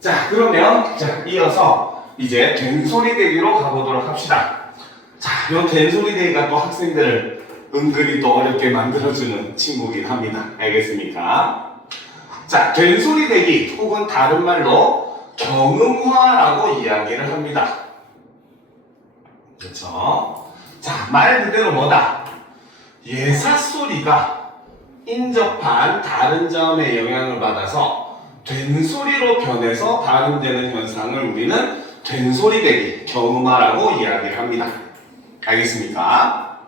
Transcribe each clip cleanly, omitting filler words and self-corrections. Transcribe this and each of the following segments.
자, 그러면 자, 이어서 이제 된소리 대기로 가보도록 합시다. 자, 요 된소리 대기가 또 학생들을 은근히 또 어렵게 만들어주는 친구긴 합니다. 알겠습니까? 자, 된소리 대기 혹은 다른 말로 경음화라고 이야기를 합니다. 그렇죠? 자, 말 그대로 뭐다? 예사소리가 인접한 다른 점에 영향을 받아서 된소리로 변해서 발음되는 현상을 우리는 된소리 대기, 경음화라고 이야기를 합니다. 알겠습니까?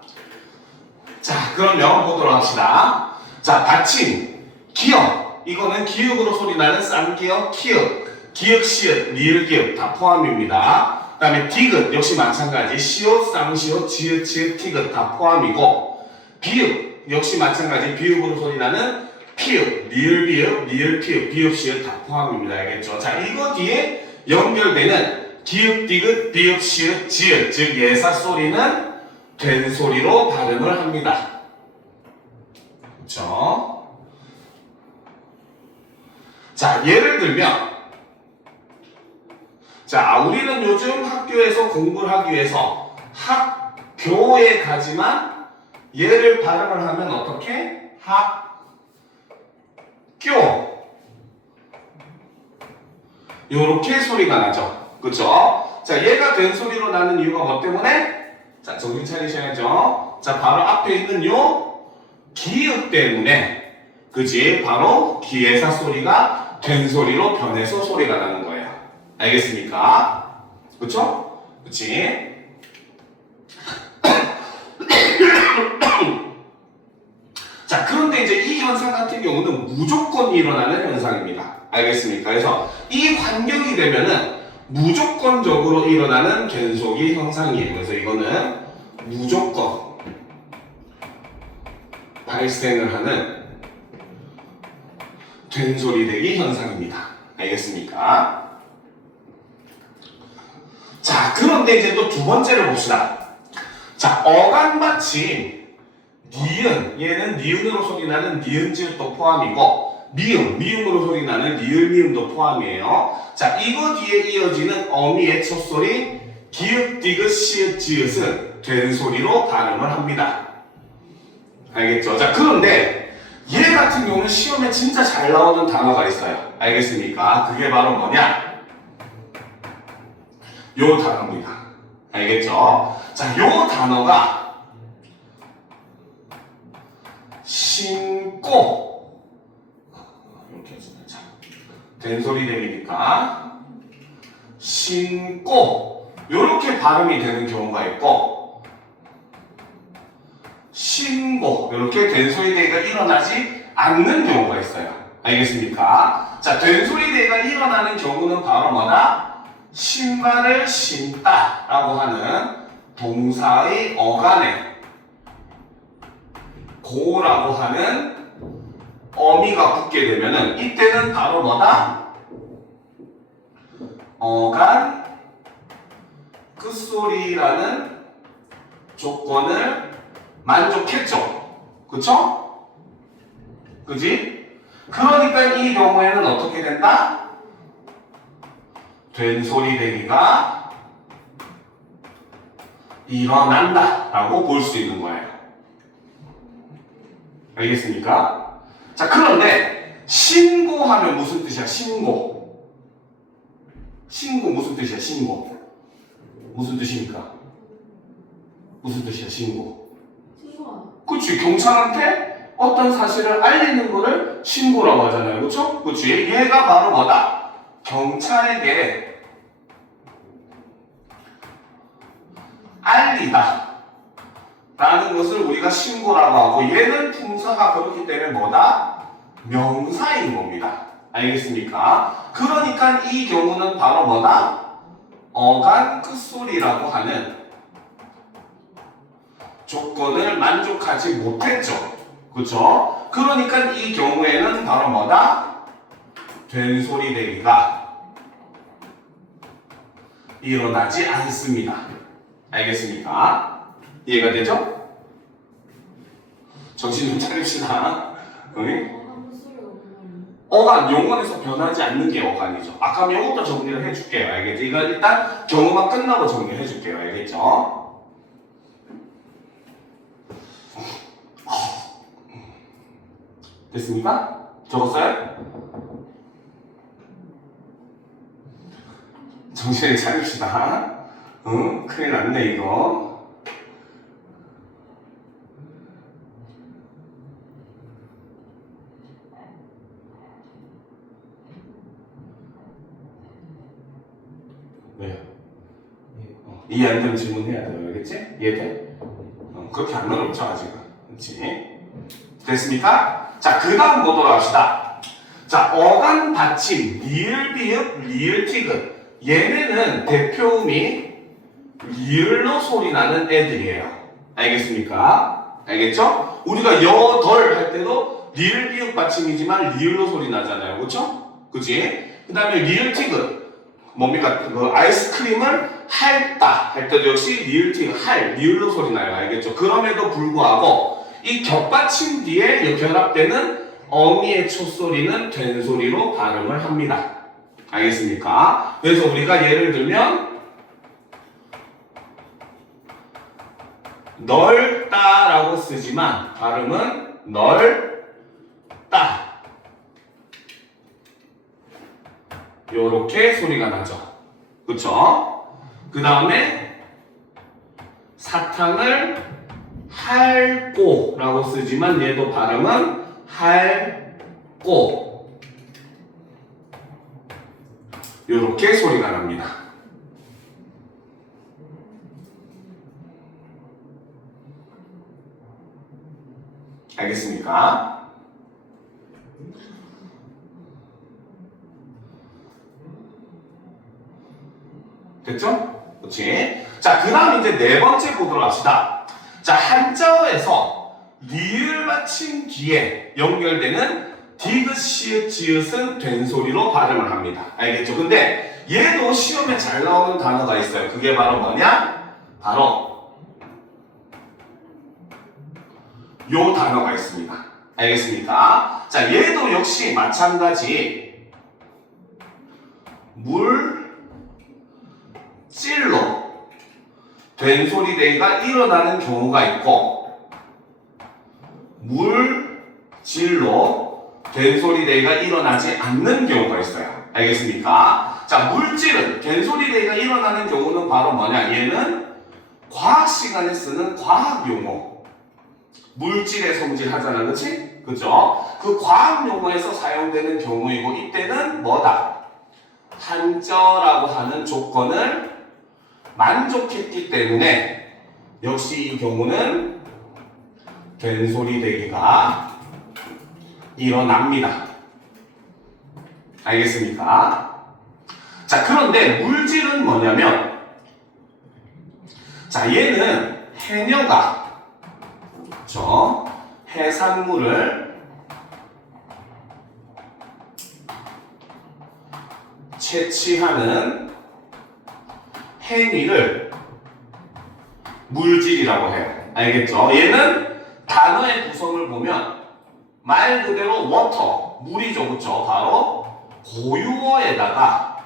자, 그러면 보도록 합시다. 자, 받침, 기역. 이거는 기역으로 소리 나는 쌍기역, 키역, 기역, 시역, 리을, 기역 다 포함입니다. 그 다음에 디귿 역시 마찬가지. 시옷, 쌍시옷, 지읒, 치읒, 티귿 다 포함이고, 비읍 역시 마찬가지. 비읍으로 소리 나는 피읍, 리을, 비읍, 리을, 피읍, 비읍, 시읒 다 포함입니다. 알겠죠? 자, 이거 뒤에 연결되는 기읍, 디귿, 비읍, 시읒, 지읒, 즉 예사 소리는 된소리로 발음을 합니다. 그렇죠? 자, 예를 들면 자, 우리는 요즘 학교에서 공부를 하기 위해서 학교에 가지만 얘를 발음을 하면 어떻게? 학교 요렇게 소리가 나죠. 그쵸? 자, 얘가 된소리로 나는 이유가 뭐 때문에? 자, 정신 차리셔야죠. 자, 바로 앞에 있는 요 기읍 때문에, 그지? 바로 기예사 소리가 된소리로 변해서 소리가 나는 거예요. 알겠습니까? 그쵸? 그치? 자, 그런데 이제 이 현상 같은 경우는 무조건 일어나는 현상입니다. 알겠습니까? 그래서 이 환경이 되면은 무조건적으로 일어나는 된소리 현상이에요. 그래서 이거는 무조건 발생을 하는 된소리 대기 현상입니다. 알겠습니까? 자, 그런데 이제 또 두 번째를 봅시다. 자, 어간받침 니은, 얘는 니은으로 소리 나는 니은, 지읒도 포함이고, 미음, 미음으로 소리 나는 리을, 미음도 포함이에요. 자, 이거 뒤에 이어지는 어미의 첫소리 기읍, 디귿, 시읒, 지읒은 된소리로 발음을 합니다. 알겠죠? 자, 그런데 얘 같은 경우는 시험에 진짜 잘 나오는 단어가 있어요. 알겠습니까? 그게 바로 뭐냐? 요 단어입니다. 알겠죠? 자, 요 단어가 신고 이렇게 해주자. 된소리 대기니까 신고 이렇게 발음이 되는 경우가 있고, 신고 이렇게 된소리 대기가 일어나지 않는 경우가 있어요. 알겠습니까? 자, 된소리 대기가 일어나는 경우는 바로 뭐다? 신발을 신다 라고 하는 동사의 어간에 고라고 하는 어미가 붙게 되면은 이때는 바로 뭐다? 어간 끝소리라는 조건을 만족했죠. 그쵸? 그지? 그러니까 이 경우에는 어떻게 된다? 된소리 대기가 일어난다 라고 볼 수 있는 거예요. 알겠습니까? 자, 그런데 신고하면 무슨 뜻이야? 신고. 신고 무슨 뜻이야? 신고. 무슨 뜻입니까? 무슨 뜻이야? 신고. 신고하다. 그치? 경찰한테 어떤 사실을 알리는 거를 신고라고 하잖아요. 그쵸? 그치? 얘가 바로 뭐다? 경찰에게 알리다 라는 것을 우리가 신고라고 하고, 얘는 품사가 그렇기 때문에 뭐다? 명사인 겁니다. 알겠습니까? 그러니까 이 경우는 바로 뭐다? 어간 끝소리라고 하는 조건을 만족하지 못했죠. 그쵸? 그러니까 이 경우에는 바로 뭐다? 된소리 대기가 일어나지 않습니다. 알겠습니까? 이해가 되죠? 정신 좀 차립시다. 응? 어간, 용언에서 변하지 않는 게 어간이죠. 아까 이것도 정리를 해줄게요. 알겠지? 이건 일단 경우만 끝나고 정리를 해줄게요. 알겠죠? 됐습니까? 적었어요? 정신을 차립시다. 응? 큰일 났네, 이거. 왜요? 이해 안 되면 질문해야 돼요. 알겠지? 이해돼? 그렇게 안 어렵죠, 아직은. 그렇지? 됐습니까? 자, 그 다음 보도록 합시다. 자, 어간 받침, 리을, 비읍, 리을, 티귿. 얘네는 대표음이 리을로 소리 나는 애들이에요. 알겠습니까? 알겠죠? 우리가 여덜 할 때도 리을, 비읍 받침이지만 리을로 소리 나잖아요. 그쵸? 그치? 그 다음에 리을, 티귿. 뭡니까? 그 아이스크림을 할다 할 때도 역시 리을, 티귿, 할, 리을로 소리 나요. 알겠죠? 그럼에도 불구하고 이 겹받침 뒤에 결합되는 어미의 첫소리는 된소리로 발음을 합니다. 알겠습니까? 그래서 우리가 예를 들면 넓다라고 쓰지만 발음은 넓다. 요렇게 소리가 나죠. 그쵸? 그 다음에 사탕을 할꼬 라고 쓰지만 얘도 발음은 할꼬. 요렇게 소리가 납니다. 알겠습니까? 됐죠? 그렇지? 자, 그 다음 이제 네 번째 보도록 합시다. 자, 한자어에서 리을 받침 뒤에 연결되는 디귿, 시읒, 지읒은 된소리로 발음을 합니다. 알겠죠? 근데 얘도 시험에 잘 나오는 단어가 있어요. 그게 바로 뭐냐? 바로 요 단어가 있습니다. 알겠습니까? 자, 얘도 역시 마찬가지 물질로 된소리 대기가 일어나는 경우가 있고 물질로 된소리 대기가 일어나지 않는 경우가 있어요. 알겠습니까? 자, 물질은 된소리 대기가 일어나는 경우는 바로 뭐냐? 얘는 과학 시간에 쓰는 과학 용어. 물질의 성질 하잖아, 그치? 그죠? 그 과학 용어에서 사용되는 경우이고 이때는 뭐다? 한자어라고 하는 조건을 만족했기 때문에 역시 이 경우는 된소리 대기가 일어납니다. 알겠습니까? 자, 그런데 물질은 뭐냐면 자, 얘는 해녀가 그렇죠? 해산물을 채취하는 행위를 물질이라고 해요. 알겠죠? 얘는 단어의 구성을 보면 말 그대로 워터, 물이죠. 그쵸? 바로 고유어에다가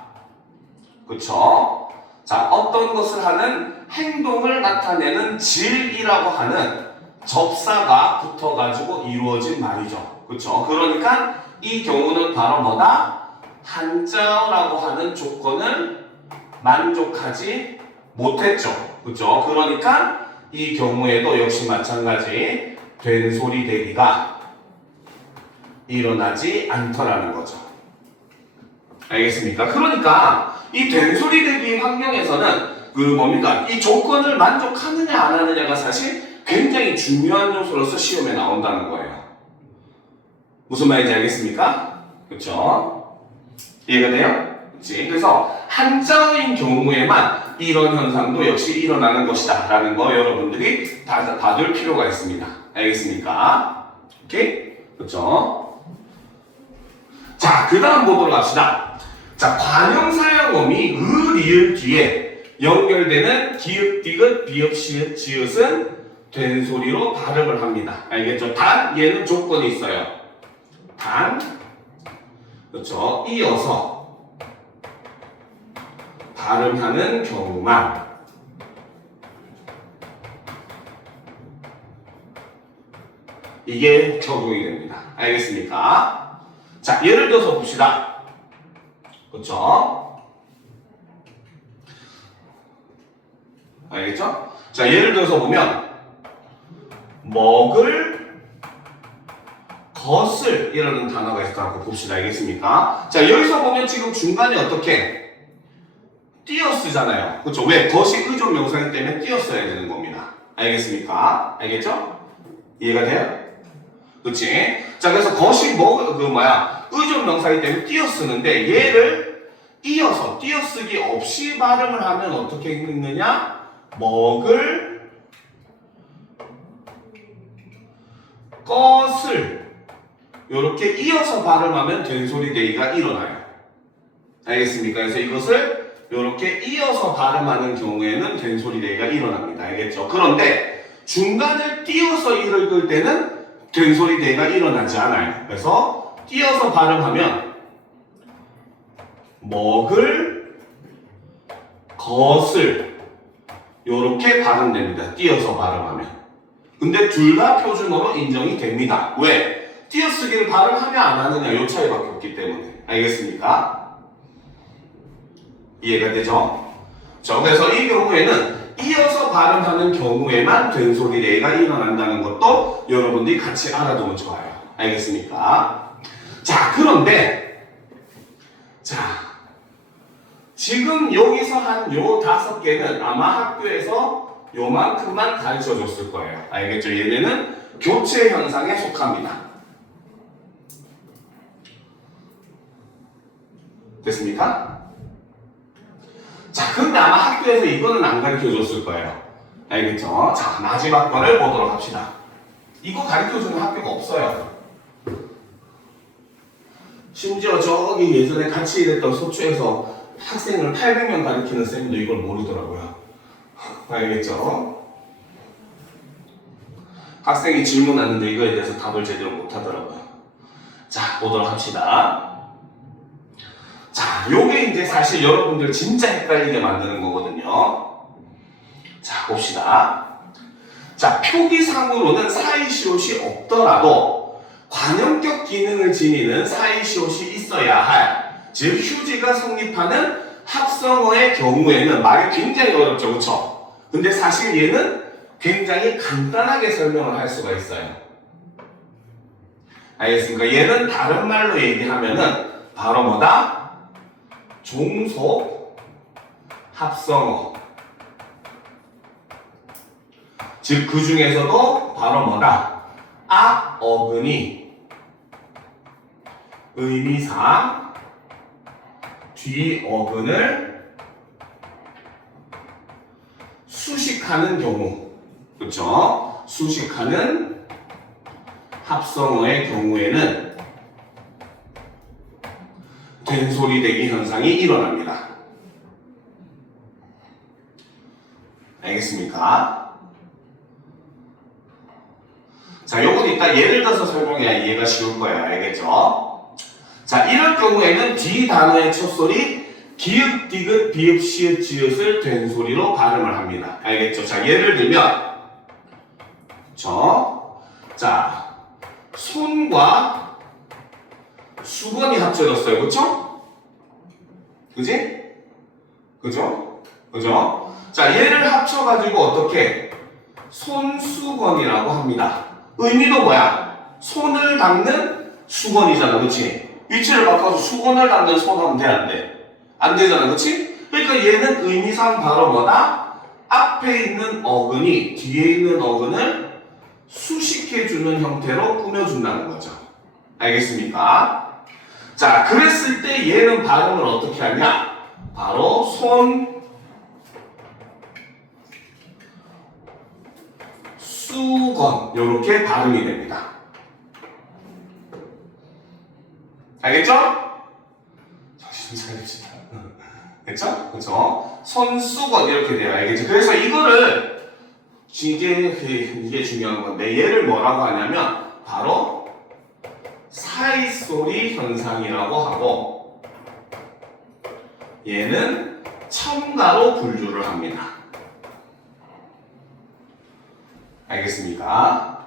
그쵸? 자, 어떤 것을 하는 행동을 나타내는 질이라고 하는 접사가 붙어가지고 이루어진 말이죠. 그쵸? 그러니까 이 경우는 바로 뭐다? 한자어라고 하는 조건을 만족하지 못했죠. 그쵸? 그러니까 이 경우에도 역시 마찬가지 된소리 대기가 일어나지 않더라는 거죠. 알겠습니까? 그러니까 이 된소리 대기 환경에서는 그 뭡니까? 이 조건을 만족하느냐 안 하느냐가 사실 굉장히 중요한 요소로서 시험에 나온다는 거예요. 무슨 말인지 알겠습니까? 그렇죠? 이해가 돼요? 그렇지? 그래서 한자어인 경우에만 이런 현상도 역시 일어나는 것이다 라는 거 여러분들이 봐둘 필요가 있습니다. 알겠습니까? 오케이? 그렇죠? 자, 그 다음 보도록 합시다. 자, 관형사형어미 의, 리을 뒤에 연결되는 기읍, 디귿, 비읍, 시읒, 지읒은 된소리로 발음을 합니다. 알겠죠? 단, 얘는 조건이 있어요. 단, 그렇죠? 이어서 발음하는 경우만 이게 적용이 됩니다. 알겠습니까? 자, 예를 들어서 봅시다. 그렇죠? 알겠죠? 자, 예를 들어서 보면 먹을 것을 이라는 단어가 있다고 봅시다. 알겠습니까? 자, 여기서 보면 지금 중간에 어떻게 띄어쓰잖아요. 그렇죠? 왜? 것이 의존 명사이기 때문에 띄어써야 되는 겁니다. 알겠습니까? 알겠죠? 이해가 돼요? 그렇지? 자, 그래서 것이 의존 명사이기 때문에 띄어쓰는데 얘를 이어서 띄어쓰기 없이 발음을 하면 어떻게 읽느냐? 먹을 것을 이렇게 이어서 발음하면 된소리 대기가 일어나요. 알겠습니까? 그래서 이것을 이렇게 이어서 발음하는 경우에는 된소리 대기가 일어납니다. 알겠죠? 그런데 중간을 띄어서 읽을 때는 된소리 대기가 일어나지 않아요. 그래서 띄어서 발음하면 먹을 것을 이렇게 발음됩니다. 띄어서 발음하면. 근데 둘 다 표준어로 인정이 됩니다. 왜? 띄어쓰기를 발음하냐 안 하느냐 요 차이밖에 없기 때문에. 알겠습니까? 이해가 되죠? 자, 그래서 이 경우에는 이어서 발음하는 경우에만 된소리 대기가 일어난다는 것도 여러분들이 같이 알아두면 좋아요. 알겠습니까? 자, 그런데 자, 지금 여기서 한 요 5개는 아마 학교에서 요만큼만 가르쳐 줬을 거예요. 알겠죠? 얘네는 교체 현상에 속합니다. 됐습니까? 자, 근데 아마 학교에서 이거는 안 가르쳐 줬을 거예요. 알겠죠? 자, 마지막 거를 보도록 합시다. 이거 가르쳐 주는 학교가 없어요. 심지어 저기 예전에 같이 일했던 소초에서 학생을 800명 가르치는 쌤도 이걸 모르더라고요. 알겠죠? 학생이 질문하는데 이거에 대해서 답을 제대로 못하더라고요. 자, 보도록 합시다. 자, 요게 이제 사실 여러분들 진짜 헷갈리게 만드는 거거든요. 자, 봅시다. 자, 표기상으로는 사이시옷이 없더라도 관형격 기능을 지니는 사이시옷이 있어야 할, 즉 휴지가 성립하는 합성어의 경우에는 말이 굉장히 어렵죠, 그렇죠? 근데 사실 얘는 굉장히 간단하게 설명을 할 수가 있어요. 알겠습니까? 얘는 다른 말로 얘기하면은 바로 뭐다? 종속 합성어. 즉 그 중에서도 바로 뭐다? 앞 어근이 의미상 뒤 어근을 수식하는 경우, 그렇죠? 수식하는 합성어의 경우에는 된소리 대기 현상이 일어납니다. 알겠습니까? 자, 요건 이따 예를 들어서 설명해야 이해가 쉬울 거예요. 알겠죠? 자, 이럴 경우에는 뒤 단어의 첫 소리 기읍, 디귿, 비읍, 시읍, 지읒을 된소리로 발음을 합니다. 알겠죠? 자, 예를 들면 자, 손과 수건이 합쳐졌어요. 그쵸? 그지? 그죠? 그죠? 자, 얘를 합쳐가지고 어떻게? 손수건이라고 합니다. 의미도 뭐야? 손을 닦는 수건이잖아. 그치? 위치를 바꿔서 수건을 닦는 손 하면 돼, 안 돼? 안 되잖아. 그치? 그러니까 얘는 의미상 바로 뭐다? 앞에 있는 어근이 뒤에 있는 어근을 수식해주는 형태로 꾸며준다는 거죠. 알겠습니까? 자, 그랬을 때 얘는 발음을 어떻게 하냐? 바로 손, 수건 이렇게 발음이 됩니다. 알겠죠? 정신 차립시다. 됐죠? 그죠? 손수건 이렇게 돼요. 알겠죠? 그래서 이거를 이게 중요한 건데 얘를 뭐라고 하냐면 바로 사이소리 현상이라고 하고 얘는 첨가로 분류를 합니다. 알겠습니까?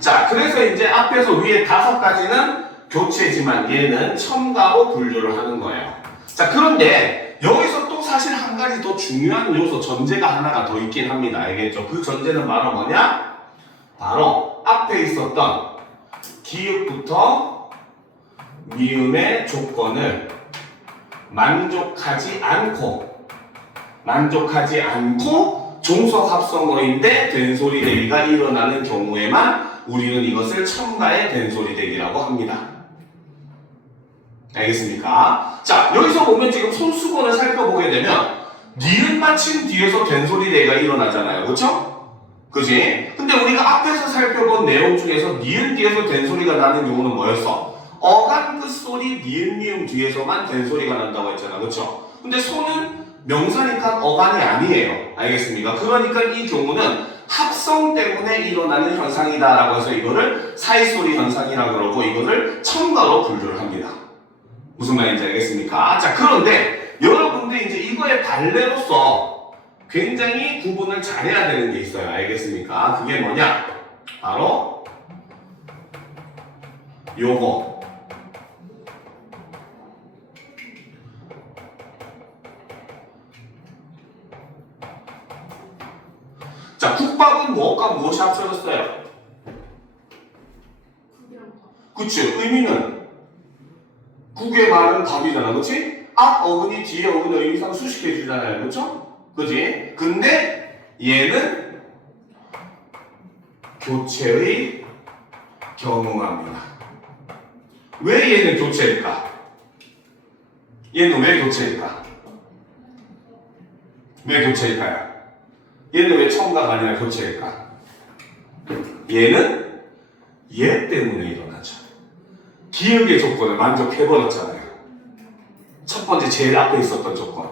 자, 그래서 이제 앞에서 위에 5가지는 교체지만 얘는 첨가로 분류를 하는 거예요. 자, 그런데 여기서 또 사실 한 가지 더 중요한 요소, 전제가 하나가 더 있긴 합니다. 알겠죠? 그 전제는 바로 뭐냐? 바로 앞에 있었던 기읍부터 미음의 조건을 만족하지 않고 종속합성어인데 된소리 대기가 일어나는 경우에만 우리는 이것을 첨가의 된소리 대기라고 합니다. 알겠습니까? 자, 여기서 보면 지금 손수건을 살펴보게 되면 니은 받침 뒤에서 된소리 대기가 일어나잖아요. 그렇죠? 그지? 근데 우리가 앞에서 살펴본 내용 중에서 니은 뒤에서 된소리가 나는 경우는 뭐였어? 어간 끝소리 니은 미음 뒤에서만 된소리가 난다고 했잖아. 그렇죠? 근데 소는 명사니까 어간이 아니에요. 알겠습니까? 그러니까 이 경우는 합성 때문에 일어나는 현상이다라고 해서 이거를 사이소리 현상이라고 그러고 이거를 첨가로 분류를 합니다. 무슨 말인지 알겠습니까? 자, 그런데 여러분들이 이제 이거의 발레로서 굉장히 구분을 잘해야 되는 게 있어요. 알겠습니까? 그게 뭐냐? 바로 요거. 자, 국밥은 무엇과 무엇이 합쳐졌어요? 그치? 의미는 국의 말은 밥이잖아. 그치? 앞 어근이 뒤에 어근의 의미상 수식해 주잖아요. 그쵸? 그치? 근데 얘는 교체의 경우합니다. 왜 얘는 교체일까? 얘는 왜 교체일까? 왜 교체일까요? 얘는 왜 첨가가 아니라 교체일까? 얘는 얘 때문에 일어나죠. 기억의 조건을 만족해버렸잖아요. 첫 번째 제일 앞에 있었던 조건.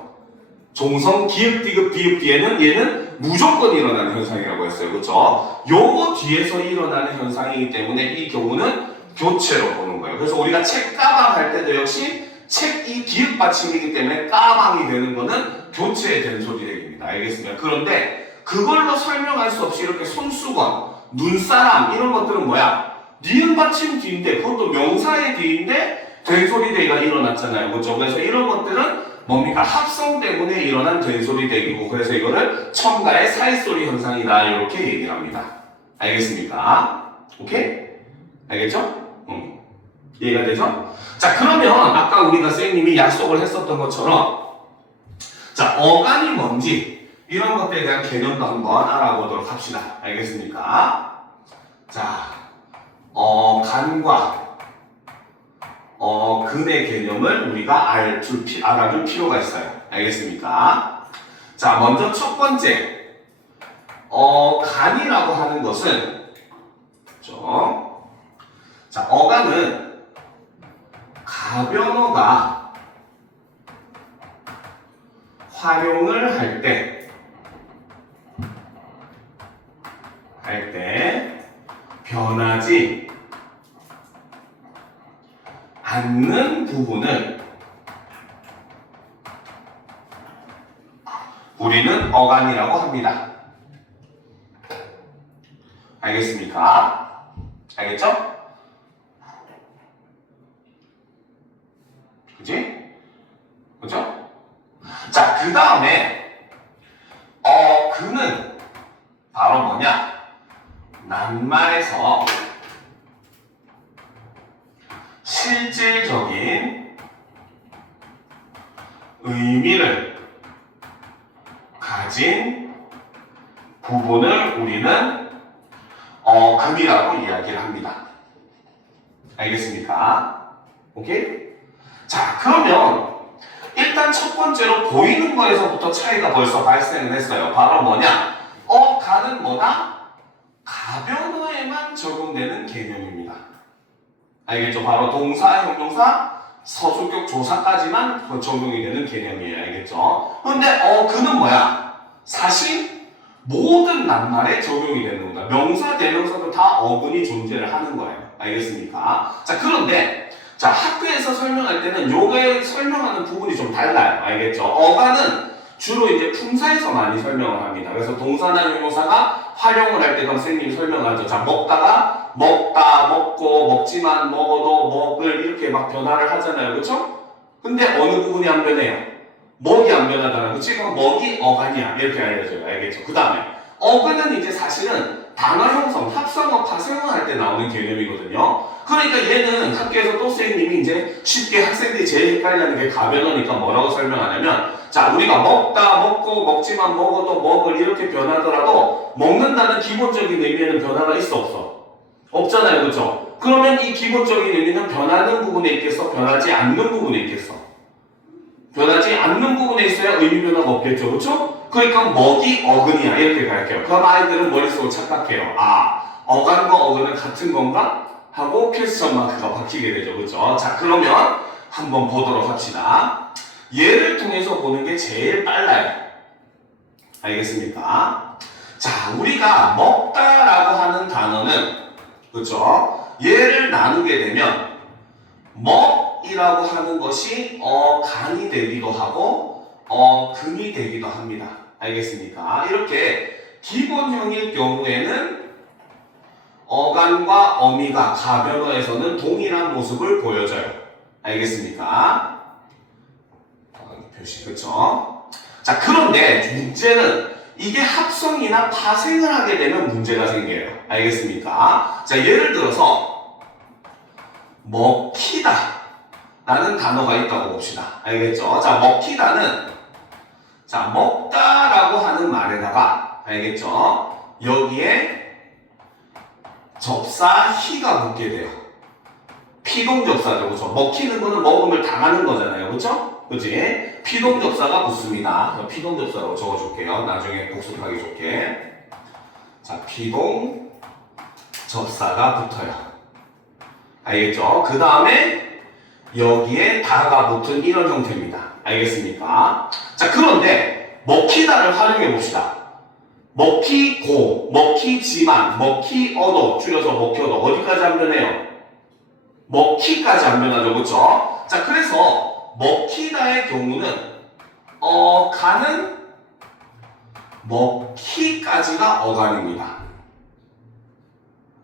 종성, 기역, 디귿, 비읍 뒤에는 얘는 무조건 일어나는 현상이라고 했어요. 그렇죠? 요거 뒤에서 일어나는 현상이기 때문에 이 경우는 교체로 보는 거예요. 그래서 우리가 책 가방 할 때도 역시 책 이 기역 받침이기 때문에 가방이 되는 거는 교체의 된소리 대기입니다. 알겠습니까? 그런데 그걸로 설명할 수 없이 이렇게 손수건, 눈사람 이런 것들은 뭐야? 니은 받침 뒤인데 그것도 명사의 뒤인데 된소리 대기가 일어났잖아요. 그렇죠? 그래서 이런 것들은 뭡니까? 합성 때문에 일어난 된소리 대기고 그래서 이거를 첨가의 사이소리 현상이다 이렇게 얘기를 합니다. 알겠습니까? 오케이? 알겠죠? 이해가 되죠? 자, 그러면 아까 우리가 선생님이 약속을 했었던 것처럼 자, 어간이 뭔지 이런 것들에 대한 개념도 한번 알아보도록 합시다. 알겠습니까? 자, 간과 근의 개념을 우리가 알아둘 필요가 있어요. 알겠습니까? 자, 먼저 첫 번째 간이라고 하는 것은 그렇죠? 자, 어간은 가변어가 활용을 할 때 변하지 않는 부분을 우리는 어간이라고 합니다. 알겠습니까? 알겠죠? 그지? 그죠? 자, 그 다음에 그는 바로 뭐냐? 낱말에서 실질적인 의미를 가진 부분을 우리는 금이라고 이야기를 합니다. 알겠습니까? 오케이? 자, 그러면 일단 첫 번째로 보이는 거에서부터 차이가 벌써 발생을 했어요. 바로 뭐냐? 가는 뭐다? 가변어에만 적용되는 개념입니다. 알겠죠? 바로 동사, 형용사, 서술격, 조사까지만 적용이 되는 개념이에요. 알겠죠? 근데 그는 뭐야? 사실 모든 낱말에 적용이 되는 겁니다. 명사, 대명사도 다 어근이 존재를 하는 거예요. 알겠습니까? 자, 그런데 자, 학교에서 설명할 때는 요게 설명하는 부분이 좀 달라요. 알겠죠? 어간은 주로 이제 품사에서 많이 설명을 합니다. 그래서 동사나 형용사가 활용을 할 때 선생님이 설명하죠. 자, 먹다가 먹다, 먹고, 먹지만, 먹어도, 먹을 이렇게 막 변화를 하잖아요. 그렇죠? 근데 어느 부분이 안 변해요? 먹이 안 변하다는 거지. 그럼 먹이 어간이야. 이렇게 알려줘요. 알겠죠? 그 다음에 어근은 이제 사실은 단어 형성, 합성어, 파생어 할 때 나오는 개념이거든요. 그러니까 얘는 학교에서 또 선생님이 이제 쉽게 학생들이 제일 헷갈리는 게 가변어니까 뭐라고 설명하냐면 자, 우리가 먹다, 먹고, 먹지만, 먹어도, 먹을 이렇게 변하더라도 먹는다는 기본적인 의미에는 변화가 있어 없어? 없잖아요. 그렇죠? 그러면 이 기본적인 의미는 변하는 부분에 있겠어? 변하지 않는 부분에 있겠어? 변하지 않는 부분에 있어야 의미 변화가 없겠죠. 그렇죠? 그러니까 먹이 어근이야. 이렇게 갈게요. 그럼 아이들은 머릿속으로 착각해요. 아, 어간과 어근은 같은 건가? 하고 퀘스천 마크가 박히게 되죠. 그렇죠? 자, 그러면 한번 보도록 합시다. 얘를 통해서 보는 게 제일 빨라요. 알겠습니까? 자, 우리가 먹다라고 하는 단어는 그렇죠? 얘를 나누게 되면 먹이라고 하는 것이 간이 되기도 하고 근이 되기도 합니다. 알겠습니까? 이렇게 기본형일 경우에는 어간과 어미가 가변어에서는 동일한 모습을 보여줘요. 알겠습니까? 표시, 그쵸? 자, 그런데 문제는 이게 합성이나 파생을 하게 되면 문제가 생겨요. 알겠습니까? 자, 예를 들어서 먹히다 라는 단어가 있다고 봅시다. 알겠죠? 자, 먹히다는 자, 먹다라고 하는 말에다가 알겠죠? 여기에 접사 히가 붙게 돼요. 피동접사죠. 그렇죠? 먹히는 거는 먹음을 당하는 거잖아요. 그렇죠? 그치? 피동접사가 붙습니다. 피동접사라고 적어줄게요. 나중에 복습하기 좋게. 자, 피동접사가 붙어요. 알겠죠? 그 다음에 여기에 다가 붙은 이런 형태입니다. 알겠습니까? 자, 그런데 먹히다를 활용해 봅시다. 먹히고, 먹히지만, 먹히어도, 줄여서 먹혀도 어디까지 안 변해요? 먹히까지 안 변하죠. 그쵸? 자, 그래서 먹히다의 경우는 가는 먹히까지가 어간입니다.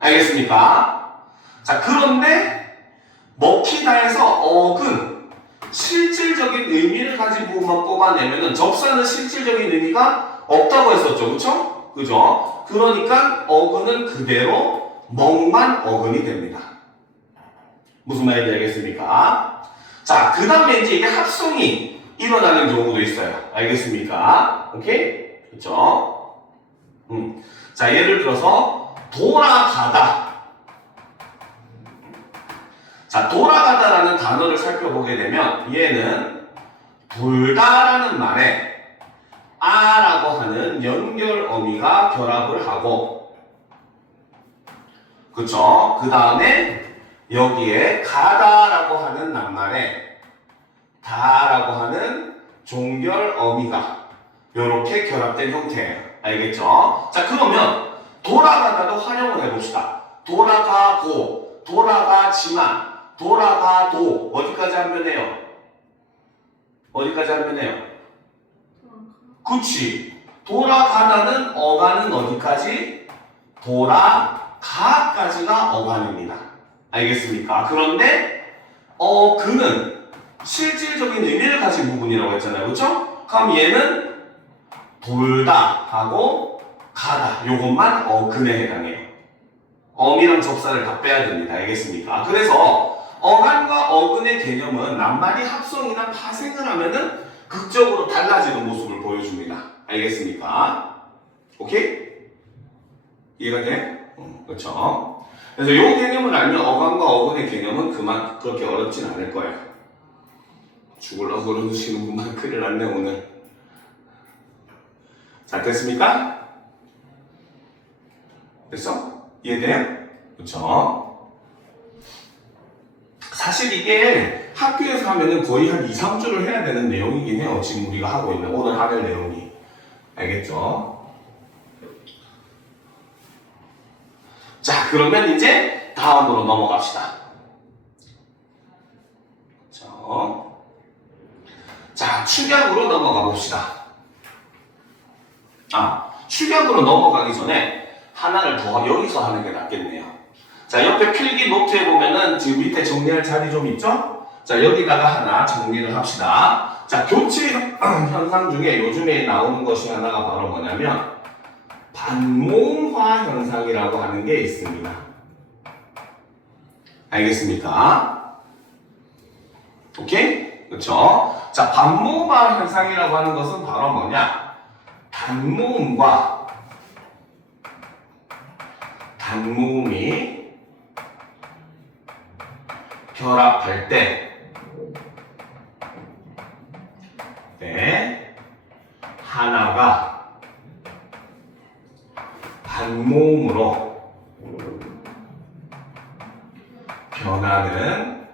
알겠습니까? 자, 그런데 먹히다에서 어근, 실질적인 의미를 가진 부분만 뽑아내면은 접사는 실질적인 의미가 없다고 했었죠. 그쵸? 그죠? 그러니까 어근은 그대로 먹만 어근이 됩니다. 무슨 말인지 알겠습니까? 자, 그 다음에 이제 이게 합성이 일어나는 경우도 있어요. 알겠습니까? 오케이? 그쵸? 자, 예를 들어서 돌아가다. 자, 돌아가다라는 단어를 살펴보게 되면 얘는 돌다라는 말에 아라고 하는 연결 어미가 결합을 하고 그쵸? 그 다음에 여기에 가다라고 하는 낱말에 다라고 하는 종결 어미가 이렇게 결합된 형태예요. 알겠죠? 자, 그러면 돌아가다도 활용을 해봅시다. 돌아가고, 돌아가지만, 돌아가도 어디까지 안 변해요? 어디까지 안 변해요? 그치. 돌아가다는 어간은 어디까지? 돌아가까지가 어간입니다. 알겠습니까? 그런데 그는 실질적인 의미를 가진 부분이라고 했잖아요. 그렇죠? 그럼 얘는 돌다 하고 가다 요것만 어근에 해당해요. 어미랑 접사를 다 빼야 됩니다. 알겠습니까? 그래서 어간과 어근의 개념은 낱말이 합성이나 파생을 하면은 극적으로 달라지는 모습을 보여줍니다. 알겠습니까? 오케이? 이해가 돼? 그렇죠? 그래서 이 개념을 알면 어간과 어근의 개념은 그렇게 어렵진 않을 거예요. 죽으려고 그러시는구만. 큰일 났네 오늘. 자, 됐습니까? 됐어? 이해돼요? 그렇죠? 사실 이게 학교에서 하면은 거의 한 2, 3주를 해야 되는 내용이긴 해요. 지금 우리가 하고 있는 오늘 하는 내용이. 알겠죠? 자, 그러면 이제 다음으로 넘어갑시다. 자, 축약으로 넘어가 봅시다. 축약으로 넘어가기 전에 하나를 더 여기서 하는 게 낫겠네요. 자, 옆에 필기 노트에 보면은 지금 밑에 정리할 자리 좀 있죠? 자, 여기다가 하나 정리를 합시다. 자, 교체 현상 중에 요즘에 나오는 것이 하나가 바로 뭐냐면 반모음화 현상이라고 하는 게 있습니다. 알겠습니까? 오케이? 그렇죠? 자, 반모음화 현상이라고 하는 것은 바로 뭐냐? 단모음과 단모음이 결합할 때 하나가 반모음으로 변하는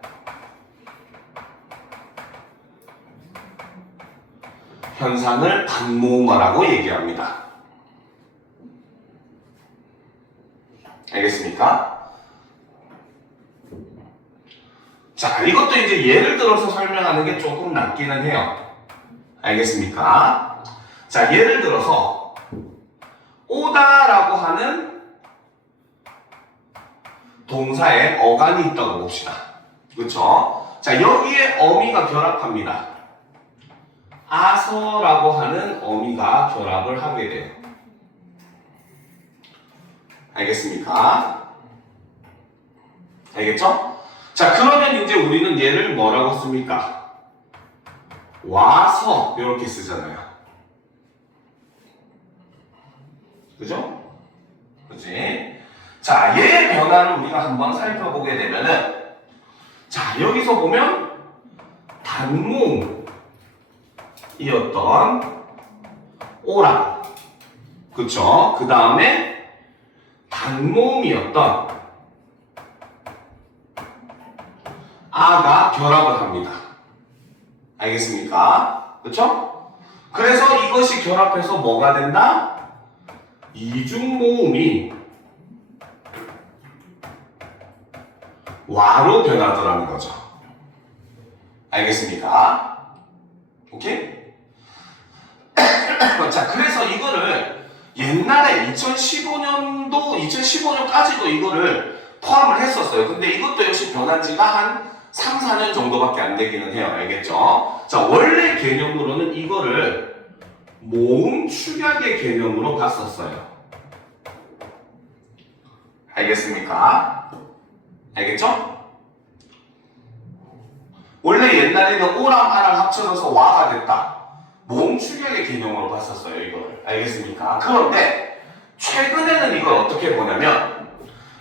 현상을 반모음화라고 얘기합니다. 알겠습니까? 자, 이것도 이제 예를 들어서 설명하는 게 조금 낫기는 해요. 알겠습니까? 자, 예를 들어서 오다라고 하는 동사에 어간이 있다고 봅시다. 그렇죠? 자, 여기에 어미가 결합합니다. 아서라고 하는 어미가 결합을 하게 돼요. 알겠습니까? 알겠죠? 자, 그러면 이제 우리는 얘를 뭐라고 씁니까? 와서 이렇게 쓰잖아요. 그죠? 그지? 자, 얘의 변화를 우리가 한번 살펴보게 되면은, 자, 여기서 보면 단모음이었던 오라, 그쵸? 그 다음에 단모음이었던 아가 결합을 합니다. 알겠습니까? 그쵸? 그래서 이것이 결합해서 뭐가 된다? 이중모음이 와로 변하더라는 거죠. 알겠습니까? 오케이? 자, 그래서 이거를 옛날에 2015년까지도 이거를 포함을 했었어요. 근데 이것도 역시 변한 지가 한 3, 4년 정도밖에 안 되기는 해요. 알겠죠? 자, 원래 개념으로는 이거를 모음 축약의 개념으로 봤었어요. 알겠습니까? 알겠죠? 원래 옛날에는 오랑 아랑 합쳐져서 와가 됐다. 모음 축약의 개념으로 봤었어요, 이거를. 알겠습니까? 그런데 최근에는 이걸 어떻게 보냐면,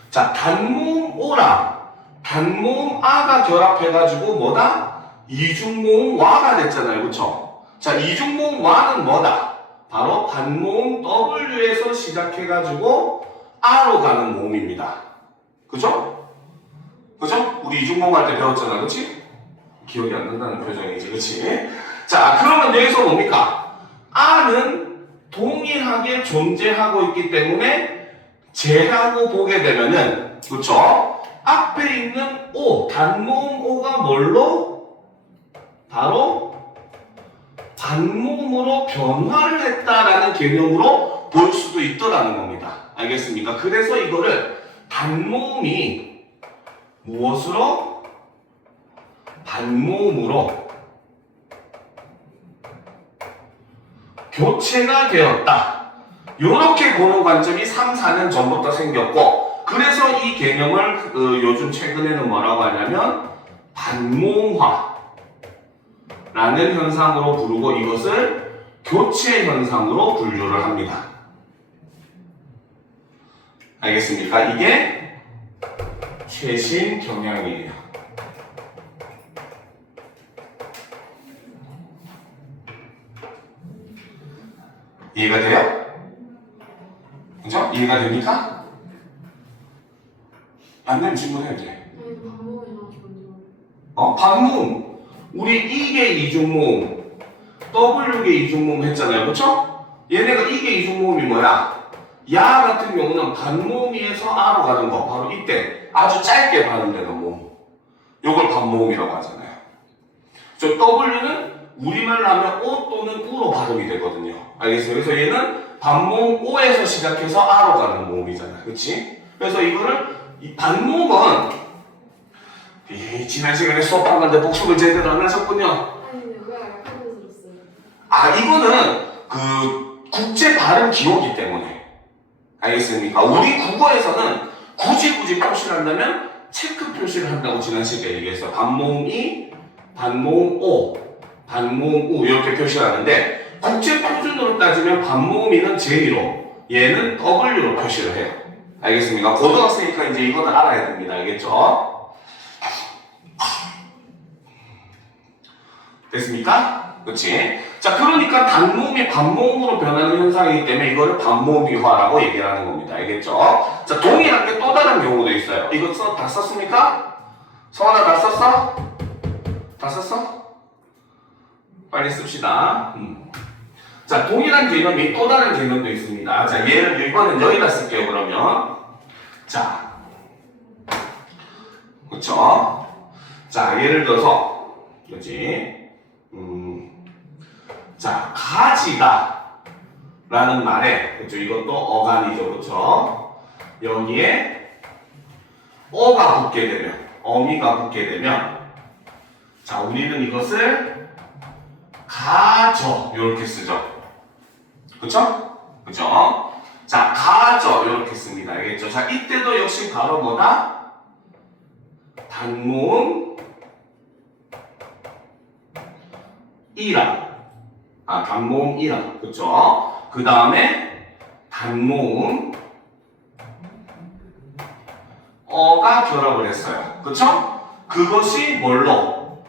자, 단모음 오랑 단모음 아가 결합해가지고 뭐다? 이중모음 와가 됐잖아요. 그쵸? 자, 이중모음 와는 뭐다? 바로 단모음 W에서 시작해가지고 R로 가는 모음입니다. 그죠? 그죠? 우리 이중모음 할 때 배웠잖아. 그치? 기억이 안 난다는 표정이지. 그치? 자, 그러면 여기서 뭡니까? R은 동일하게 존재하고 있기 때문에 제라고 보게 되면은, 그쵸? 앞에 있는 O, 단모음 O가 뭘로? 바로 반모음으로 변화를 했다라는 개념으로 볼 수도 있더라는 겁니다. 알겠습니까? 그래서 이거를 단모음이 무엇으로? 반모음으로 교체가 되었다. 이렇게 보는 관점이 3, 4년 전부터 생겼고, 그래서 이 개념을 요즘 최근에는 뭐라고 하냐면 반모음화라는 현상으로 부르고 이것을 교체 현상으로 분류를 합니다. 알겠습니까? 이게 최신 경향이에요. 이해가 돼요? 그죠? 이해가 됩니까? 안 되면 질문해도 돼. 반모음. 우리 이게 이중모음, W게 이중모음 했잖아요. 그쵸? 얘네가 이게 이중모음이 뭐야? 야 같은 경우는 반모음이에서 아로 가는 거 바로 이때 아주 짧게 발음되는 모음. 요걸 반모음이라고 하잖아요. 저 W는 우리말로 하면 O 또는 U로 발음이 되거든요. 알겠어요? 그래서 얘는 반모음 O에서 시작해서 A로 가는 모음이잖아요. 그치? 그래서 이거를, 이 반모음은, 지난 시간에 수업한 건데 복습을 제대로 안 하셨군요. 아니 근데 왜 알파벳을 썼어요? 아, 이거는 그 국제 발음 기호기 때문에. 알겠습니까? 우리 국어에서는 굳이 표시를 한다면 체크 표시를 한다고 지난 시간에 얘기했어요. 반모음 이, 반모음 오, 반모음 우 이렇게 표시를 하는데 국제 표준으로 따지면 반모음 이는 J로 얘는 W로 표시를 해요. 알겠습니까? 고등학생이니까 이제 이거는 알아야 됩니다. 알겠죠? 됐습니까? 그렇지? 자, 그러니까 단모음이 반모음으로 변하는 현상이기 때문에 이거를 반모음이화라고 얘기를 하는 겁니다. 알겠죠? 자, 동일한 게 또 다른 경우도 있어요. 이거 다 썼습니까? 성환아 다 썼어? 다 썼어? 빨리 씁시다. 자, 동일한 개념이 또 다른 개념도 있습니다. 자, 얘를 이거는 여기다 쓸게요. 그러면 자, 그렇죠? 자, 예를 들어서 그렇지? 자, 가지다 라는 말에 그렇죠? 이것도 어간이죠. 그렇죠? 여기에 어가 붙게 되면 어미가 붙게 되면 자, 우리는 이것을 가져 이렇게 쓰죠. 그쵸? 그쵸? 자, 가져 이렇게 씁니다. 알겠죠? 자, 이때도 역시 바로 뭐다? 단모음 이라. 단모음 이라. 그쵸? 그 다음에 단모음 어가 결합을 했어요. 그쵸? 그것이 뭘로?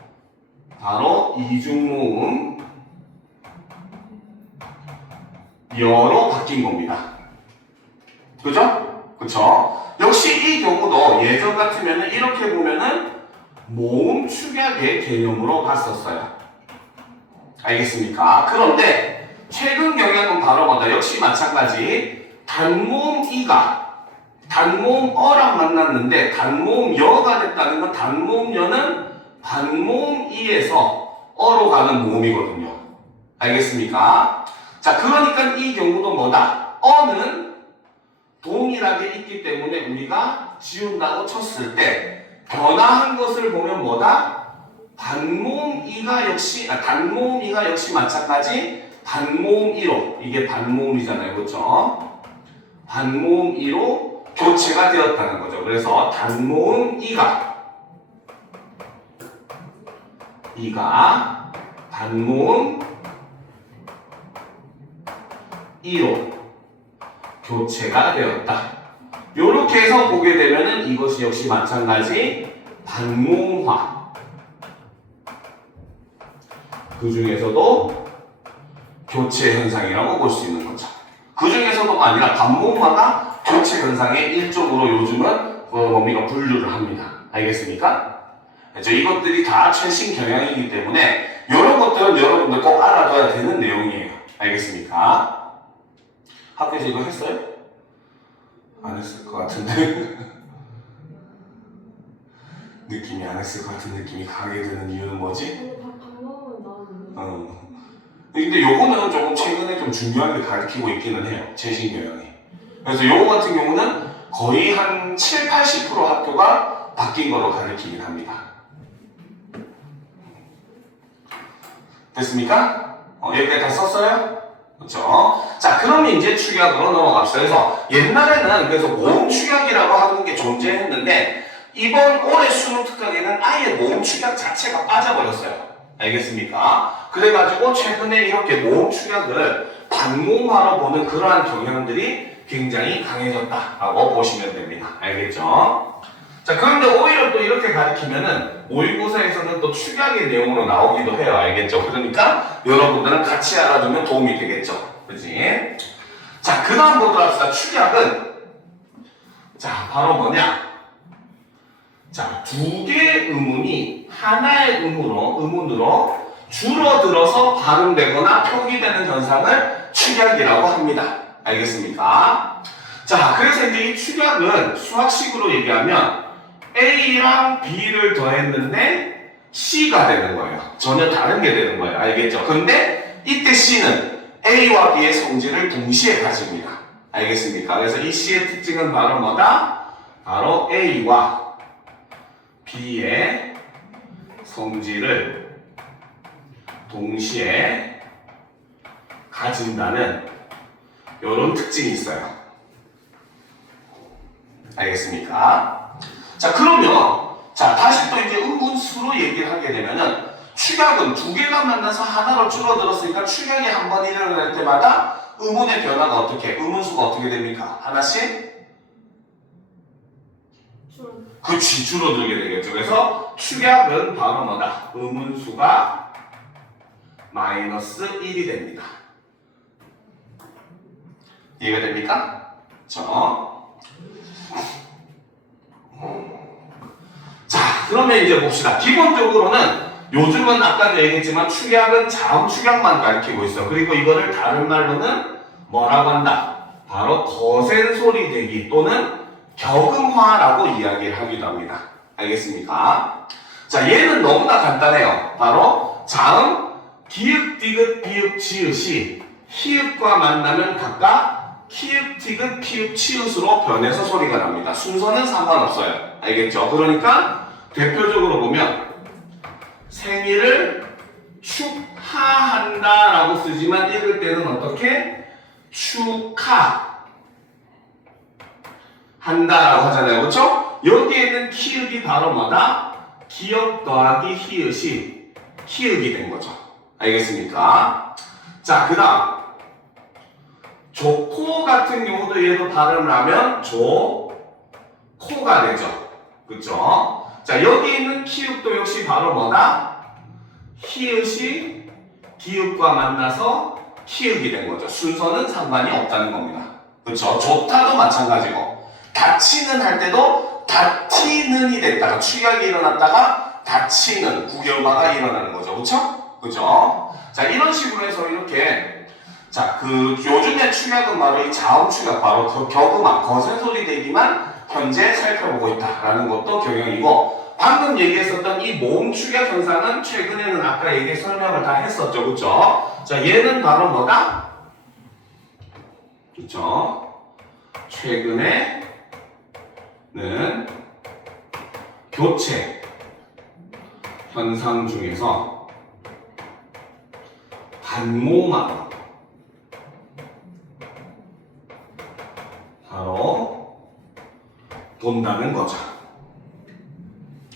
바로 이중모음 여로 바뀐 겁니다. 그죠? 그쵸? 역시 이 경우도 예전 같으면 이렇게 보면은 모음 축약의 개념으로 봤었어요. 알겠습니까? 그런데 최근 경향은 바로 뭐다? 역시 마찬가지 단모음 이가 단모음 어랑 만났는데 단모음 여가 됐다는 건 단모음 여는 반모음 이에서 어로 가는 모음이거든요. 알겠습니까? 자, 그러니까 이 경우도 뭐다? 어는 동일하게 있기 때문에 우리가 지운다고 쳤을 때 변화한 것을 보면 뭐다? 단모음 이가 역시 단모음 이가 역시 마찬가지 반모음 이로 이게 반모음이잖아요. 그렇죠? 반모음 이로 교체가 되었다는 거죠. 그래서 단모음 이가 반모음 이로 교체가 되었다. 이렇게 해서 보게 되면은 이것이 역시 마찬가지 반모음화. 그 중에서도 교체 현상이라고 볼 수 있는 거죠. 그 중에서도가 아니라 반모음화가 교체 현상의 일종으로 요즘은 뭡니까 분류를 합니다. 알겠습니까? 그렇죠? 이것들이 다 최신 경향이기 때문에 이런 것들은 여러분들 꼭 알아둬야 되는 내용이에요. 알겠습니까? 학교에서 이거 했어요? 안 했을 것 같은데 느낌이 안 했을 것 같은 느낌이 강하게 드는 이유는 뭐지? 근데 방법은 나왔는데. 근데 요거는 조금 최근에 좀 중요하게 가르치고 있기는 해요. 최신 경향이. 그래서 요거 같은 경우는 거의 한 7, 80% 학교가 바뀐 거로 가르치긴 합니다. 됐습니까? 여기까지 다 썼어요? 그렇죠? 자, 그럼 이제 축약으로 넘어갑시다. 그래서 옛날에는 그래서 모음 축약이라고 하는 게 존재했는데 이번 올해 수능 특강에는 아예 모음 축약 자체가 빠져버렸어요. 알겠습니까? 그래가지고 최근에 이렇게 모음 축약을 반모음화로 보는 그러한 경향들이 굉장히 강해졌다라고 보시면 됩니다. 알겠죠? 자, 그런데 오히려 또 이렇게 가르치면은 모의고사에서는 또 축약의 내용으로 나오기도 해요. 알겠죠? 그러니까 여러분들은 같이 알아두면 도움이 되겠죠? 그치? 자, 그 다음 보도록 합시다. 축약은 자, 바로 뭐냐? 자, 두 개의 음운이 하나의 음운으로 줄어들어서 발음되거나 표기되는 현상을 축약이라고 합니다. 알겠습니까? 자, 그래서 이제 이 축약은 수학식으로 얘기하면 A랑 B를 더했는데 C가 되는 거예요. 전혀 다른 게 되는 거예요. 알겠죠? 근데 이때 C는 A와 B의 성질을 동시에 가집니다. 알겠습니까? 그래서 이 C의 특징은 바로 뭐다? 바로 A와 B의 성질을 동시에 가진다는 이런 특징이 있어요. 알겠습니까? 자, 그러면 자, 다시 또 이제 음분수로 얘기를 하게 되면은 축약은 두 개가 만나서 하나로 줄어들었으니까 축약이 한 번 일어날 때마다 음운의 변화가 어떻게, 음운수가 어떻게 됩니까? 하나씩? 그치, 줄어들게 되겠죠. 그래서 축약은 바로 뭐다? 음운수가 마이너스 1이 됩니다. 이해가 됩니까? 자, 그러면 이제 봅시다. 기본적으로는 요즘은 아까도 얘기했지만 축약은 자음 축약만 가르치고 있어. 그리고 이거를 다른 말로는 뭐라고 한다? 바로 거센 소리 내기 또는 격음화라고 이야기를 하기도 합니다. 알겠습니까? 자, 얘는 너무나 간단해요. 바로 자음, 기읍, 디귿, 비읍, 지읒이 히읗과 만나면 각각 키읔, 티귿, 피읍, 치읓으로 변해서 소리가 납니다. 순서는 상관없어요. 알겠죠? 그러니까 대표적으로 보면 생일을 축하한다 라고 쓰지만 읽을 때는 어떻게? 축하 한다라고 하잖아요. 그렇죠? 여기에 있는 키읔이 바로 뭐다? 기역 더하기 히읗이 키읔이 된 거죠. 알겠습니까? 자, 그 다음 조코 같은 경우도 얘도 발음을 하면 조코가 되죠. 그쵸? 자, 여기 있는 키읔도 역시 바로 뭐다? 히읗이 기읍과 만나서 키읔이 된 거죠. 순서는 상관이 없다는 겁니다. 그쵸? 좋다도 마찬가지고 다치는 할 때도 다치는이 됐다가 축약이 일어났다가 다치는 구결화가 일어나는 거죠. 그쵸? 그죠? 자, 이런 식으로 해서 이렇게 자, 그 요즘에 축약은 바로 이 자음 축약, 바로 그 격음화, 거센 소리 내기만 현재 살펴보고 있다라는 것도 경향이고 방금 얘기했었던 이 모음 축약 현상은 최근에는 아까 설명을 다 했었죠. 그쵸? 자, 얘는 바로 뭐다? 그쵸? 최근에는 교체 현상 중에서 반모음하고 바로 본다는 거죠.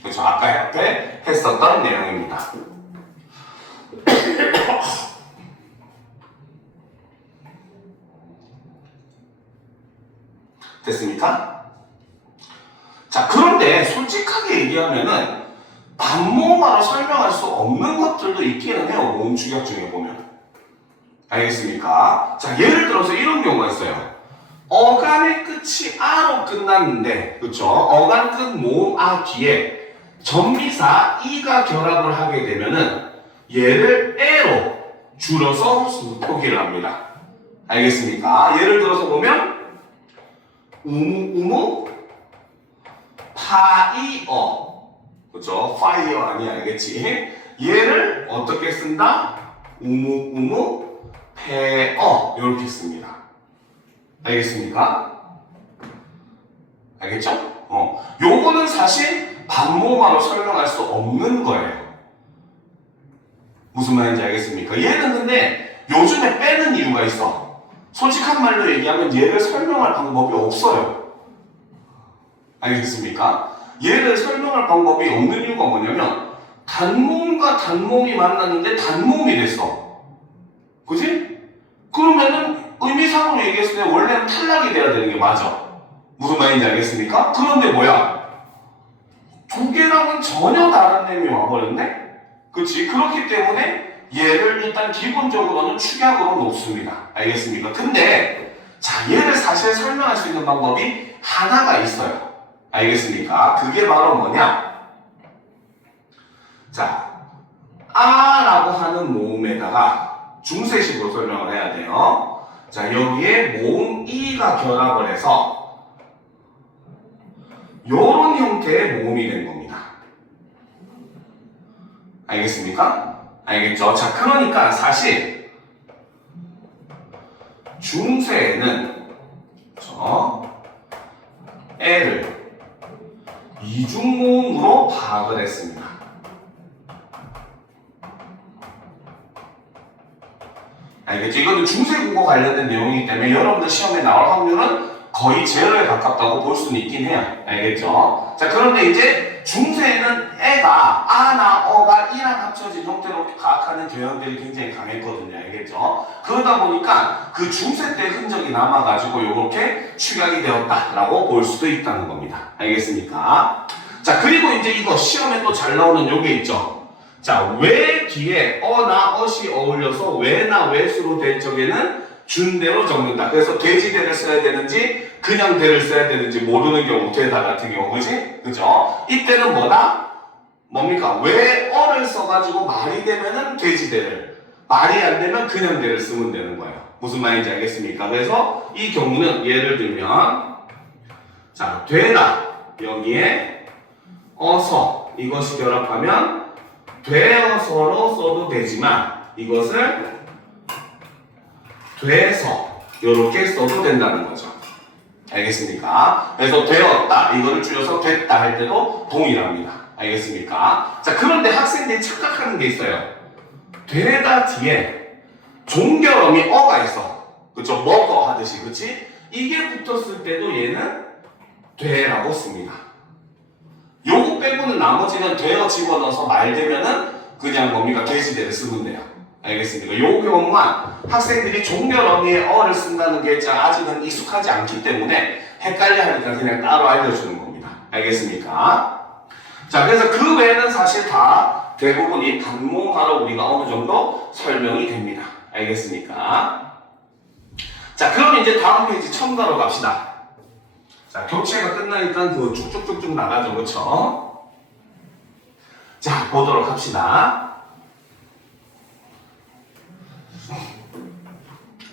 그렇죠. 아까 앞에 했었던 내용입니다. 됐습니까? 자, 그런데 솔직하게 얘기하면은 반모음화로 설명할 수 없는 것들도 있기는 해요. 모음 축약 중에 보면. 알겠습니까? 자, 예를 들어서 이런 경우가 있어요. 어간의 끝이 아로 끝났는데, 그쵸? 어간 끝 모음 아 뒤에 전미사 이가 결합을 하게 되면은 얘를 에로 줄여서 표기를 합니다. 알겠습니까? 예를 들어서 보면 우무 파이어, 그쵸? 파이어 아니 알겠지? 얘를 어떻게 쓴다? 우무 페어 이렇게 씁니다. 알겠습니까? 알겠죠? 요거는 사실 반모음화로 설명할 수 없는 거예요. 무슨 말인지 알겠습니까? 얘는 근데 요즘에 빼는 이유가 있어. 솔직한 말로 얘기하면 얘를 설명할 방법이 없어요. 알겠습니까? 얘를 설명할 방법이 없는 이유가 뭐냐면 단모음과 단모음이 만났는데 단모음이 됐어. 그지? 그러면은 의미상으로 얘기했을 때 원래는 탈락이 돼야 되는 게 맞아. 무슨 말인지 알겠습니까? 그런데 뭐야? 두 개랑은 전혀 다른 내용이 와버렸네? 그치? 그렇기 때문에 얘를 일단 기본적으로는 축약으로 놓습니다. 알겠습니까? 근데 자, 얘를 사실 설명할 수 있는 방법이 하나가 있어요. 알겠습니까? 그게 바로 뭐냐? 자, 아라고 하는 모음에다가 중세식으로 설명을 해야 돼요. 자, 여기에 모음 이가 결합을 해서 요런 형태의 모음이 된 겁니다. 알겠습니까? 알겠죠? 자, 그러니까 사실 중세에는 애를 이중모음으로 파악을 했습니다. 알겠죠? 이거는 중세국어 관련된 내용이기 때문에 여러분들 시험에 나올 확률은 거의 제로에 가깝다고 볼 수는 있긴 해요. 알겠죠? 자, 그런데 이제 중세에는 애가 아나 어가 이랑 합쳐진 형태로 파악하는 경향들이 굉장히 강했거든요. 알겠죠? 그러다 보니까 그 중세 때 흔적이 남아가지고 이렇게 축약이 되었다라고 볼 수도 있다는 겁니다. 알겠습니까? 자, 그리고 이제 이거 시험에 또 잘 나오는 요게 있죠. 자, 왜 뒤에 어나 어시 어울려서 왜나 왜수로 될 적에는 준대로 적는다. 그래서 돼지대를 써야 되는지 그냥 대를 써야 되는지 모르는 경우 되다 같은 경우, 그지? 그죠? 이때는 뭐다? 뭡니까? 왜 어를 써가지고 말이 되면은 돼지대를, 말이 안 되면 그냥 대를 쓰면 되는 거예요. 무슨 말인지 알겠습니까? 그래서 이 경우는 예를 들면 자, 되다 여기에 어서 이것이 결합하면 되어서로 써도 되지만 이것을 돼서 이렇게 써도 된다는 거죠. 알겠습니까? 그래서 되었다 이거를 줄여서 됐다 할 때도 동일합니다. 알겠습니까? 자, 그런데 학생들이 착각하는 게 있어요. 되다 뒤에 종결음이 어가 있어. 그쵸? 먹어 하듯이, 그치? 이게 붙었을 때도 얘는 되라고 씁니다. 요거 빼고는 나머지는 되어 집어넣어서 말 되면은 그냥 뭡니까? 돼지대를 쓰면 돼요. 알겠습니까? 요 경우만 학생들이 종결어미에 어를 쓴다는 게 아직은 익숙하지 않기 때문에 헷갈려 하니까 그냥 따로 알려주는 겁니다. 알겠습니까? 자, 그래서 그 외에는 사실 다 대부분이 단모음하러 우리가 어느 정도 설명이 됩니다. 알겠습니까? 자, 그럼 이제 다음 페이지 첨가로 갑시다. 자, 교체가 끝나니까 그 쭉쭉쭉쭉 나가죠. 그쵸? 자, 보도록 합시다.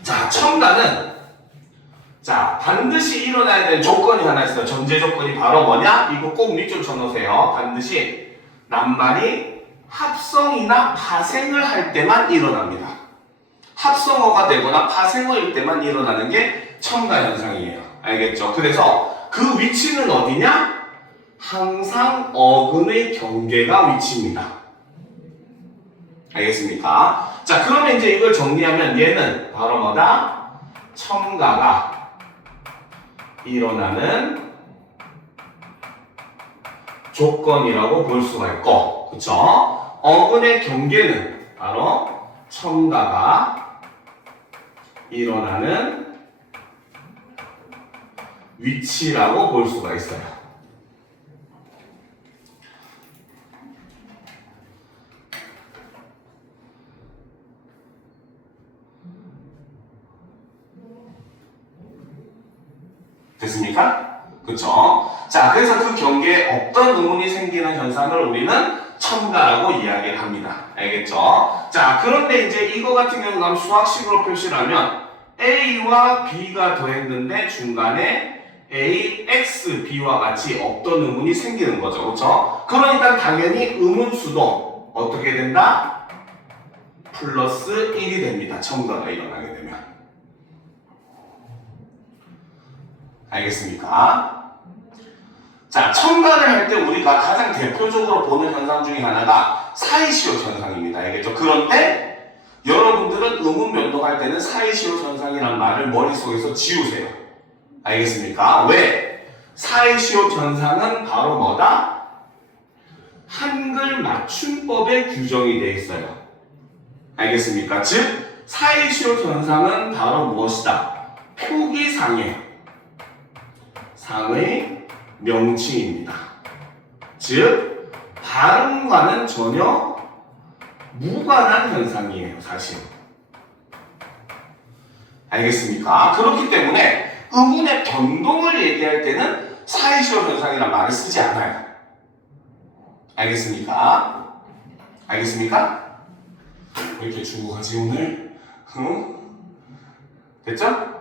자, 첨가는 자, 반드시 일어나야 되는 조건이 하나 있어요. 전제 조건이 바로 뭐냐? 이거 꼭 밑줄 쳐놓으세요. 반드시 낱말이 합성이나 파생을 할 때만 일어납니다. 합성어가 되거나 파생어일 때만 일어나는 게 첨가 현상이에요. 알겠죠? 그래서 그 위치는 어디냐? 항상 어근의 경계가 위치입니다. 알겠습니까? 자, 그러면 이제 이걸 정리하면 얘는 바로 뭐다? 첨가가 일어나는 조건이라고 볼 수가 있고, 그쵸? 어근의 경계는 바로 첨가가 일어나는 위치라고 볼 수가 있어요. 됐습니까? 그쵸? 자, 그래서 그 경계에 어떤 의문이 생기는 현상을 우리는 첨가라고 이야기를 합니다. 알겠죠? 자, 그런데 이제 이거 같은 경우는 수학식으로 표시를 하면 A와 B가 더했는데 중간에 A, X, B와 같이 없던 의문이 생기는 거죠. 그쵸? 그러니까 당연히 의문수도 어떻게 된다? 플러스 1이 됩니다. 첨가가 일어나게 되면. 알겠습니까? 자, 첨가를 할 때 우리가 가장 대표적으로 보는 현상 중에 하나가 사이시옷 현상입니다. 알겠죠? 그런데 여러분들은 의문 변동할 때는 사이시옷 현상이란 말을 머릿속에서 지우세요. 알겠습니까? 왜? 사이시옷 현상은 바로 뭐다? 한글 맞춤법에 규정이 되어 있어요. 알겠습니까? 즉, 사이시옷 현상은 바로 무엇이다? 표기상의 명칭입니다. 즉, 발음과는 전혀 무관한 현상이에요, 사실. 알겠습니까? 그렇기 때문에 의문의 변동을 얘기할 때는 사이시옷 현상이라는 말을 쓰지 않아요. 알겠습니까? 알겠습니까? 왜 이렇게 주고 가지 오늘? 됐죠?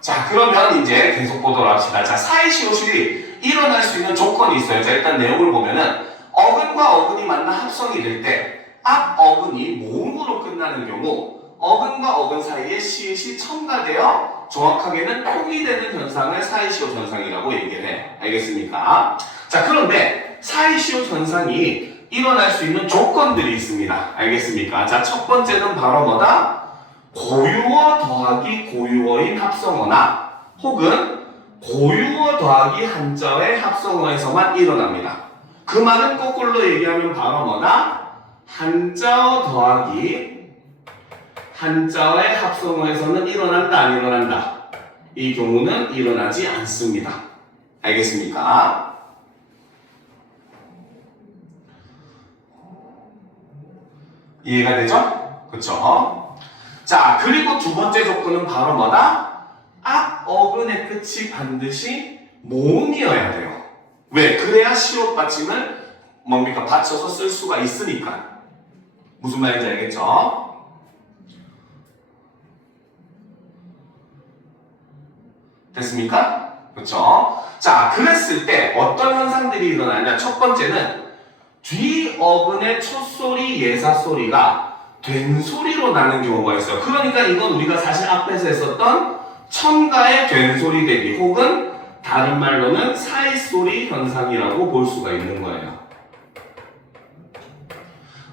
자, 그러면 이제 계속 보도록 합시다. 자, 사이시옷이 일어날 수 있는 조건이 있어요. 자, 일단 내용을 보면은 어근과 어근이 만나 합성이 될 때 앞 어근이 모음으로 끝나는 경우 어근과 어근 사이에 시옷이 첨가되어 정확하게는 표기되는 현상을 사이시옷 현상이라고 얘기를 해요. 알겠습니까? 자, 그런데 사이시옷 현상이 일어날 수 있는 조건들이 있습니다. 알겠습니까? 자, 첫 번째는 바로 뭐다? 고유어 더하기 고유어인 합성어나 혹은 고유어 더하기 한자어의 합성어에서만 일어납니다. 그 말은 거꾸로 얘기하면 바로 뭐다? 한자어 더하기 한자어의 합성어에서는 일어난다, 안 일어난다? 이 경우는 일어나지 않습니다. 알겠습니까? 이해가 되죠? 그쵸? 자, 그리고 두 번째 조건은 바로 뭐다? 앞 어근의 끝이 반드시 모음이어야 돼요. 왜? 그래야 시옷 받침을 뭡니까? 받쳐서 쓸 수가 있으니까. 무슨 말인지 알겠죠? 됐습니까? 그렇죠? 자, 그랬을 때 어떤 현상들이 일어나냐? 첫 번째는 뒤 어근의 첫소리, 예사소리가 된소리로 나는 경우가 있어요. 그러니까 이건 우리가 사실 앞에서 했었던 첨가의 된소리 대비 혹은 다른 말로는 사이소리 현상이라고 볼 수가 있는 거예요.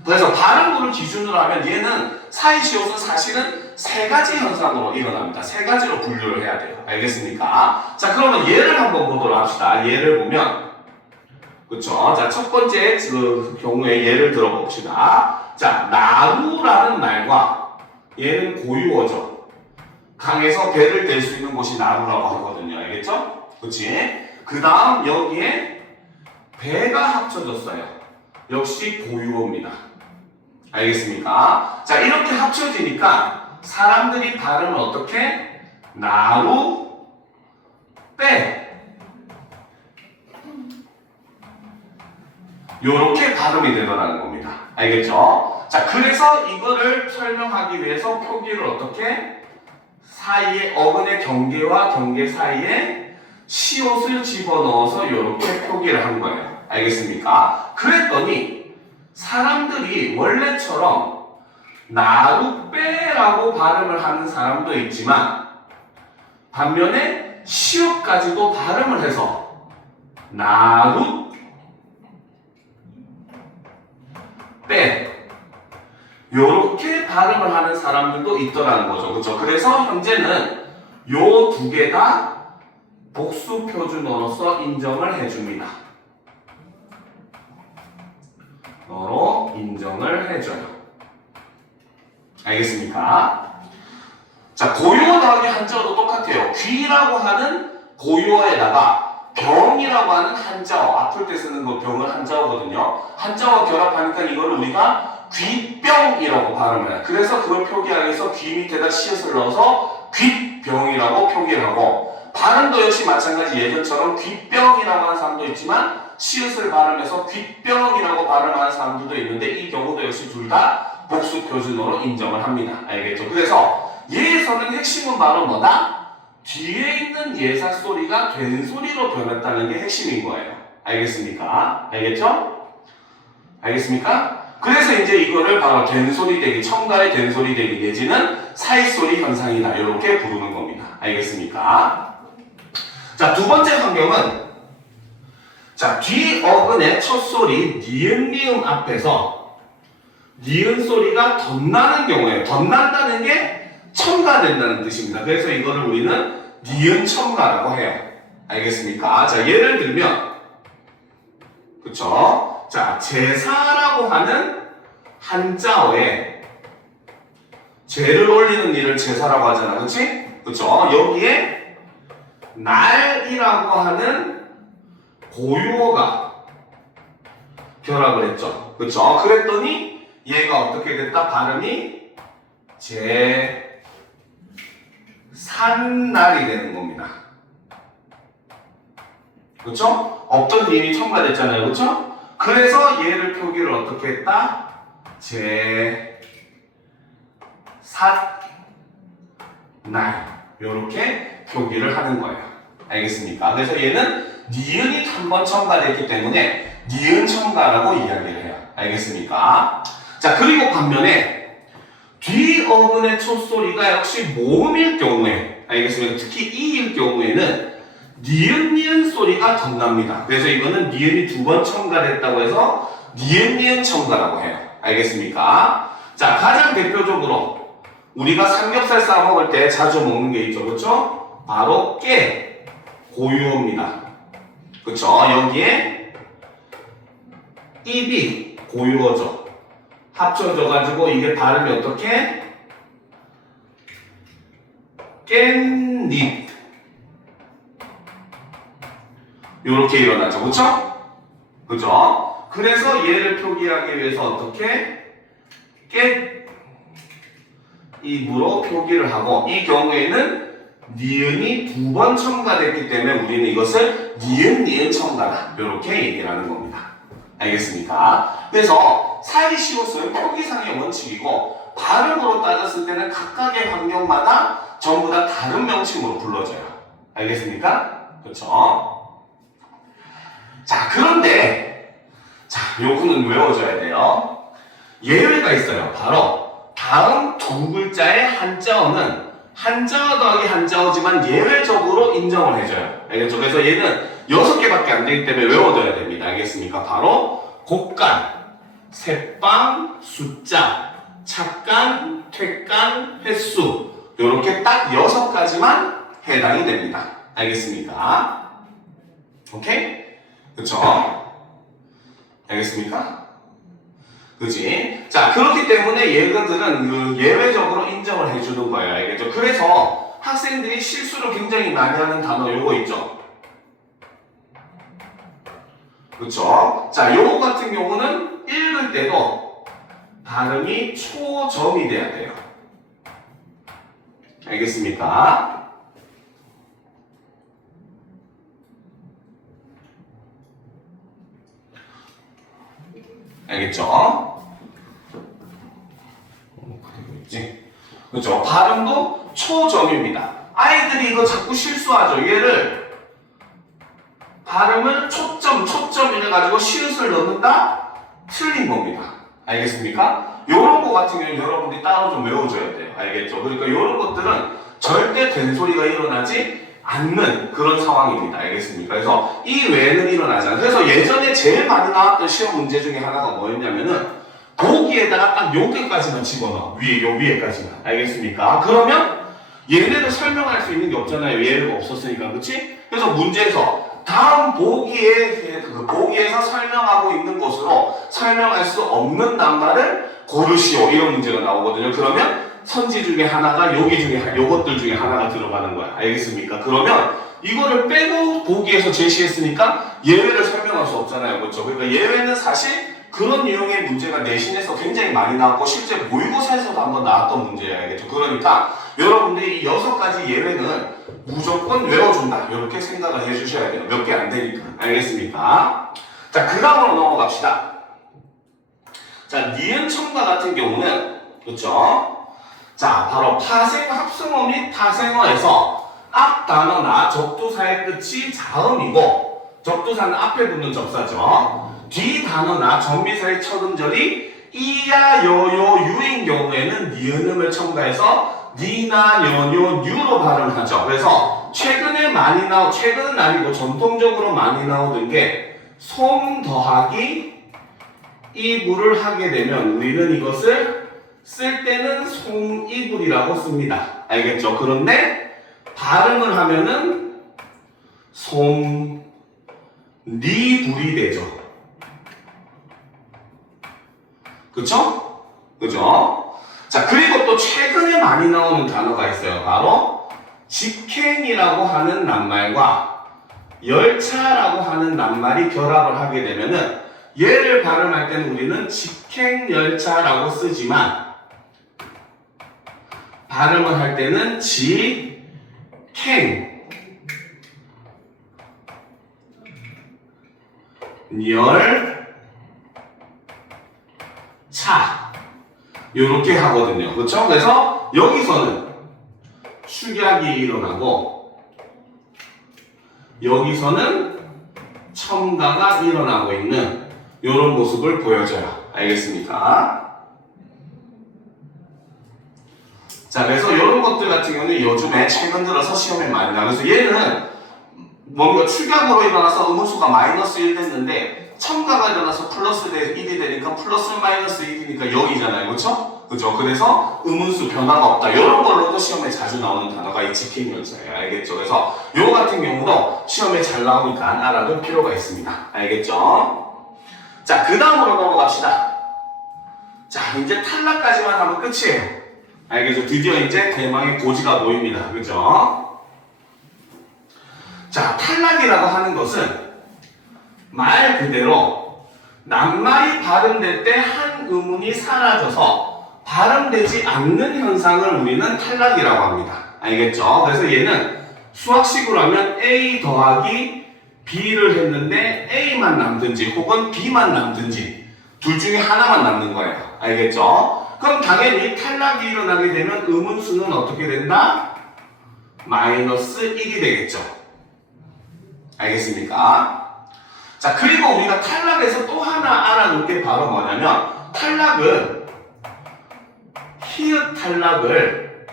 그래서 발음부를 기준으로 하면 얘는 사이시옷은 사실은 세 가지 현상으로 일어납니다. 세 가지로 분류를 해야 돼요. 알겠습니까? 자, 그러면 예를 한번 보도록 합시다. 예를 보면 그쵸? 자, 첫 번째 그 경우에 예를 들어봅시다. 자, 나루라는 말과 얘는 고유어죠. 강에서 배를 댈 수 있는 곳이 나루라고 하거든요. 알겠죠? 그치? 그 다음 여기에 배가 합쳐졌어요. 역시 고유어입니다. 알겠습니까? 자, 이렇게 합쳐지니까 사람들이 발음을 어떻게? 나루, 빼. 요렇게 발음이 되더라는 겁니다. 알겠죠? 자, 그래서 이거를 설명하기 위해서 표기를 어떻게? 사이에 어근의 경계와 경계 사이에 시옷을 집어넣어서 이렇게 표기를 한 거예요. 알겠습니까? 그랬더니 사람들이 원래처럼 나루빼라고 발음을 하는 사람도 있지만 반면에 시옷까지도 발음을 해서 나루 빼 요렇게 발음을 하는 사람들도 있더라는 거죠. 그렇죠? 그래서 현재는 요 두 개 다 복수 표준어로서 인정을 해줍니다. 어로 인정을 해줘요. 알겠습니까? 자, 고유어 더하기 한자어도 똑같아요. 귀라고 하는 고유어에다가 병이라고 하는 한자어, 아플 때 쓰는 거 병은 한자어거든요. 한자어와 결합하니까 이걸 우리가 귀병이라고 발음을 해요. 그래서 그걸 표기하기 위해서 귀 밑에다 시옷을 넣어서 귀병이라고 표기를 하고, 발음도 역시 마찬가지 예전처럼 귀병이라고 하는 사람도 있지만 시옷을 발음해서 귀병이라고 발음하는 사람들도 있는데 이 경우도 역시 둘 다 복수 표준어로 인정을 합니다. 알겠죠? 그래서 얘에서는 핵심은 바로 뭐다? 뒤에 있는 예사 소리가 된 소리로 변했다는 게 핵심인 거예요. 알겠습니까? 알겠죠? 알겠습니까? 그래서 이제 이거를 바로 된 소리 대기, 첨가의 된 소리 대기 내지는 사이 소리 현상이다. 이렇게 부르는 겁니다. 알겠습니까? 자, 두 번째 환경은 자, 뒤 어근의 첫 소리 니은 리음 앞에서 니은 소리가 덧나는 경우에 덧난다는 게 첨가된다는 뜻입니다. 그래서 이거를 우리는 니은 첨가라고 해요. 알겠습니까? 자, 예를 들면 그쵸? 자, 제사라고 하는 한자어에 죄를 올리는 일을 제사라고 하잖아. 그치? 그쵸? 여기에 날이라고 하는 고유어가 결합을 했죠. 그쵸? 그랬더니 얘가 어떻게 됐다? 발음이 산날이 되는 겁니다. 그쵸? 없던 님이 첨가됐잖아요. 그쵸? 그래서 얘를 표기를 어떻게 했다? 날 이렇게 표기를 하는 거예요. 알겠습니까? 그래서 얘는 니은이 한 번 첨가됐기 때문에 니은 첨가라고 이야기를 해요. 알겠습니까? 자, 그리고 반면에 뒤어근의 첫소리가 역시 모음일 경우에, 알겠습니까? 특히 이일 경우에는 니은 소리가 더 납니다. 그래서 이거는 니은이 두 번 첨가됐다고 해서 니은 첨가라고 해요. 알겠습니까? 자, 가장 대표적으로 우리가 삼겹살 싸 먹을 때 자주 먹는 게 있죠. 그렇죠? 바로 깨, 고유어입니다. 그렇죠? 여기에 입이 고유어죠. 합쳐져 가지고 이게 발음이 어떻게? 깻잎. 요렇게 일어나죠. 그쵸? 그죠? 그래서 얘를 표기하기 위해서 어떻게? 깻잎으로 표기를 하고, 이 경우에는 니은이 두 번 첨가됐기 때문에 우리는 이것을 니은 첨가다. 요렇게 얘기를 하는 겁니다. 알겠습니까? 그래서 사이시옷은 표기상의 원칙이고, 발음으로 따졌을 때는 각각의 환경마다 전부 다 다른 명칭으로 불러져요. 알겠습니까? 그렇죠? 자, 그런데 자, 요거는 외워줘야 돼요. 예외가 있어요. 바로 다음 두 글자의 한자어는 한자어 더하기 한자어지만 예외적으로 인정을 해줘요. 알겠죠? 그래서 얘는 6개밖에 안 되기 때문에 외워둬야 됩니다. 알겠습니까? 바로 곡간, 새빵, 숫자, 착간, 퇴간, 횟수, 요렇게 딱 6가지만 해당이 됩니다. 알겠습니까? 오케이? 그쵸? 알겠습니까? 그지? 자, 그렇기 때문에 얘들은 예외적으로 인정을 해주는 거예요. 알겠죠? 그래서 학생들이 실수를 굉장히 많이 하는 단어 요거 있죠? 그쵸? 자, 요거 같은 경우는 읽을 때도 발음이 초점이 돼야 돼요. 알겠습니까? 알겠죠? 그리고 있지? 그렇죠? 발음도 초점입니다. 아이들이 이거 자꾸 실수하죠. 얘를 발음을 초점 이래가지고 시옷을 넣는다? 틀린 겁니다. 알겠습니까? 요런 거 같은 경우는 여러분들이 따로 좀 외워줘야 돼요. 알겠죠? 그러니까 요런 것들은 절대 된소리가 일어나지 않는 그런 상황입니다. 알겠습니까? 그래서 이 외에는 일어나지 않아요. 그래서 예전에 제일 많이 나왔던 시험 문제 중에 하나가 뭐였냐면은 보기에다가 딱 여기까지만 집어넣어. 요 위에까지만. 알겠습니까? 그러면 얘네를 설명할 수 있는 게 없잖아요. 예외가 없었으니까. 그치? 그래서 문제에서 다음 보기에서 설명하고 있는 것으로 설명할 수 없는 낱말을 고르시오. 이런 문제가 나오거든요. 그러면 선지 중에 하나가 요것들 중에 하나가 들어가는 거야. 알겠습니까? 그러면 이거를 빼고 보기에서 제시했으니까 예외를 설명할 수 없잖아요. 그렇죠? 그러니까 예외는 사실 그런 유형의 문제가 내신에서 굉장히 많이 나왔고 실제 모의고사에서도 한번 나왔던 문제예요. 알겠죠? 그러니까 여러분들이 이 6가지 예외는 무조건 외워준다. 이렇게 생각을 해주셔야 돼요. 몇 개 안 되니까. 알겠습니까? 자, 그 다음으로 넘어갑시다. 자, 니은 첨가 같은 경우는 그렇죠? 자, 바로 파생 합성어 및 타생어에서 앞 단어나 적두사의 끝이 자음이고 적두사는 앞에 붙는 접사죠. 뒤 단어나 전미사의 첫 음절이 이야, 여요, 유인 경우에는 니은음을 첨가해서 니나, 여뇨, 뉴로 발음하죠. 그래서 최근은 아니고 전통적으로 많이 나오던 게 솜 더하기 이불을 하게 되면 우리는 이것을 쓸 때는 솜이불이라고 씁니다. 알겠죠? 그런데 발음을 하면은 솜니불이 되죠. 그쵸? 그죠? 자, 그리고 또 최근에 많이 나오는 단어가 있어요. 바로 직행이라고 하는 낱말과 열차라고 하는 낱말이 결합을 하게 되면은 얘를 발음할 때는 우리는 직행열차라고 쓰지만 발음을 할 때는 직행 열차 요렇게 하거든요. 그렇죠? 그래서 여기서는 축약이 일어나고 여기서는 첨가가 일어나고 있는 이런 모습을 보여줘요. 알겠습니까? 자, 그래서 이런 것들 같은 경우는 요즘에 최근 들어서 시험에 많이 나와요. 그래서 얘는 뭔가 축약으로 일어나서 음운수가 마이너스 1 됐는데 첨가가 일어나서 플러스 1이 되니까 플러스 마이너스 1이니까 0이잖아요. 그렇죠? 그죠? 그래서 음운수 변화가 없다. 이런 걸로도 시험에 자주 나오는 단어가 이 직행명사예요. 알겠죠? 그래서 요 같은 경우도 시험에 잘 나오니까 알아둘 필요가 있습니다. 알겠죠? 자, 그 다음으로 넘어갑시다. 자, 이제 탈락까지만 하면 끝이에요. 알겠죠? 드디어 이제 대망의 고지가 보입니다. 그죠? 자, 탈락이라고 하는 것은 말 그대로 낱말이 발음될 때 한 음운이 사라져서 발음되지 않는 현상을 우리는 탈락이라고 합니다. 알겠죠? 그래서 얘는 수학식으로 하면 A 더하기 B를 했는데 A만 남든지 혹은 B만 남든지 둘 중에 하나만 남는 거예요. 알겠죠? 그럼 당연히 탈락이 일어나게 되면 음운수는 어떻게 된다? 마이너스 1이 되겠죠. 알겠습니까? 자, 그리고 우리가 탈락에서 또 하나 알아둘 게 바로 뭐냐면 탈락은 히읗 탈락을